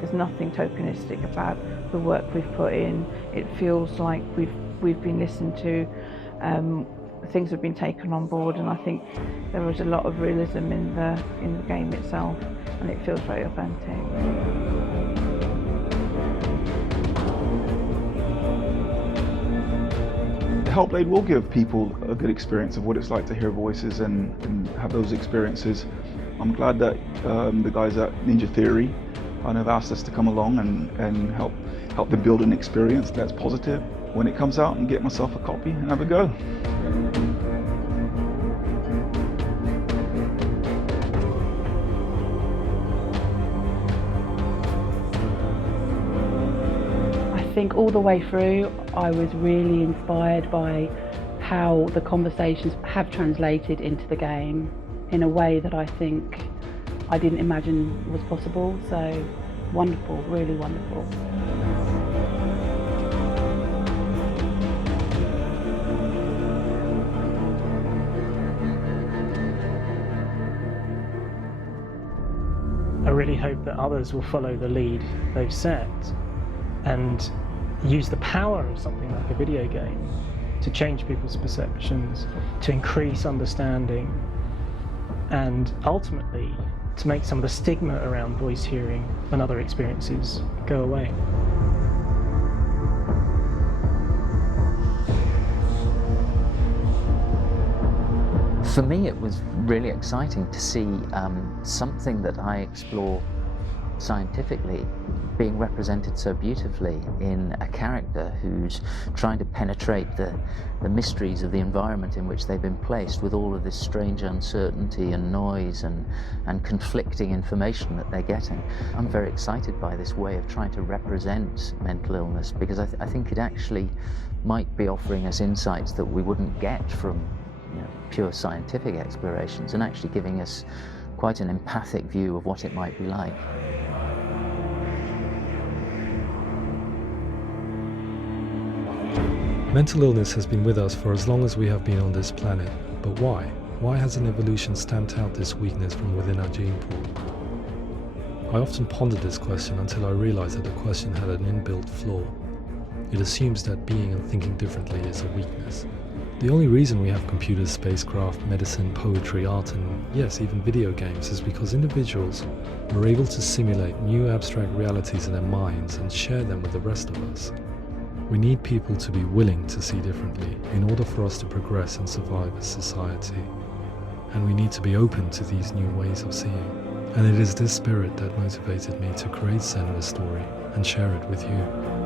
There's nothing tokenistic about the work we've put in. It feels like we've been listened to, things have been taken on board, and I think there was a lot of realism in the game itself, and it feels very authentic. Hellblade will give people a good experience of what it's like to hear voices and have those experiences. I'm glad that the guys at Ninja Theory kind of asked us to come along and help them build an experience that's positive when it comes out, and get myself a copy and have a go. I think all the way through I was really inspired by how the conversations have translated into the game in a way that I think I didn't imagine was possible. So wonderful, really wonderful. I really hope that others will follow the lead they've set and use the power of something like a video game to change people's perceptions, to increase understanding, and ultimately to make some of the stigma around voice hearing and other experiences go away. For me, it was really exciting to see something that I explore scientifically being represented so beautifully in a character who's trying to penetrate the mysteries of the environment in which they've been placed, with all of this strange uncertainty and noise and conflicting information that they're getting. I'm very excited by this way of trying to represent mental illness, because I think it actually might be offering us insights that we wouldn't get from pure scientific explorations, and actually giving us quite an empathic view of what it might be like. Mental illness has been with us for as long as we have been on this planet, but why? Why hasn't evolution stamped out this weakness from within our gene pool? I often pondered this question until I realized that the question had an inbuilt flaw. It assumes that being and thinking differently is a weakness. The only reason we have computers, spacecraft, medicine, poetry, art, and yes, even video games is because individuals were able to simulate new abstract realities in their minds and share them with the rest of us. We need people to be willing to see differently in order for us to progress and survive as society. And we need to be open to these new ways of seeing. And it is this spirit that motivated me to create Senua's story and share it with you.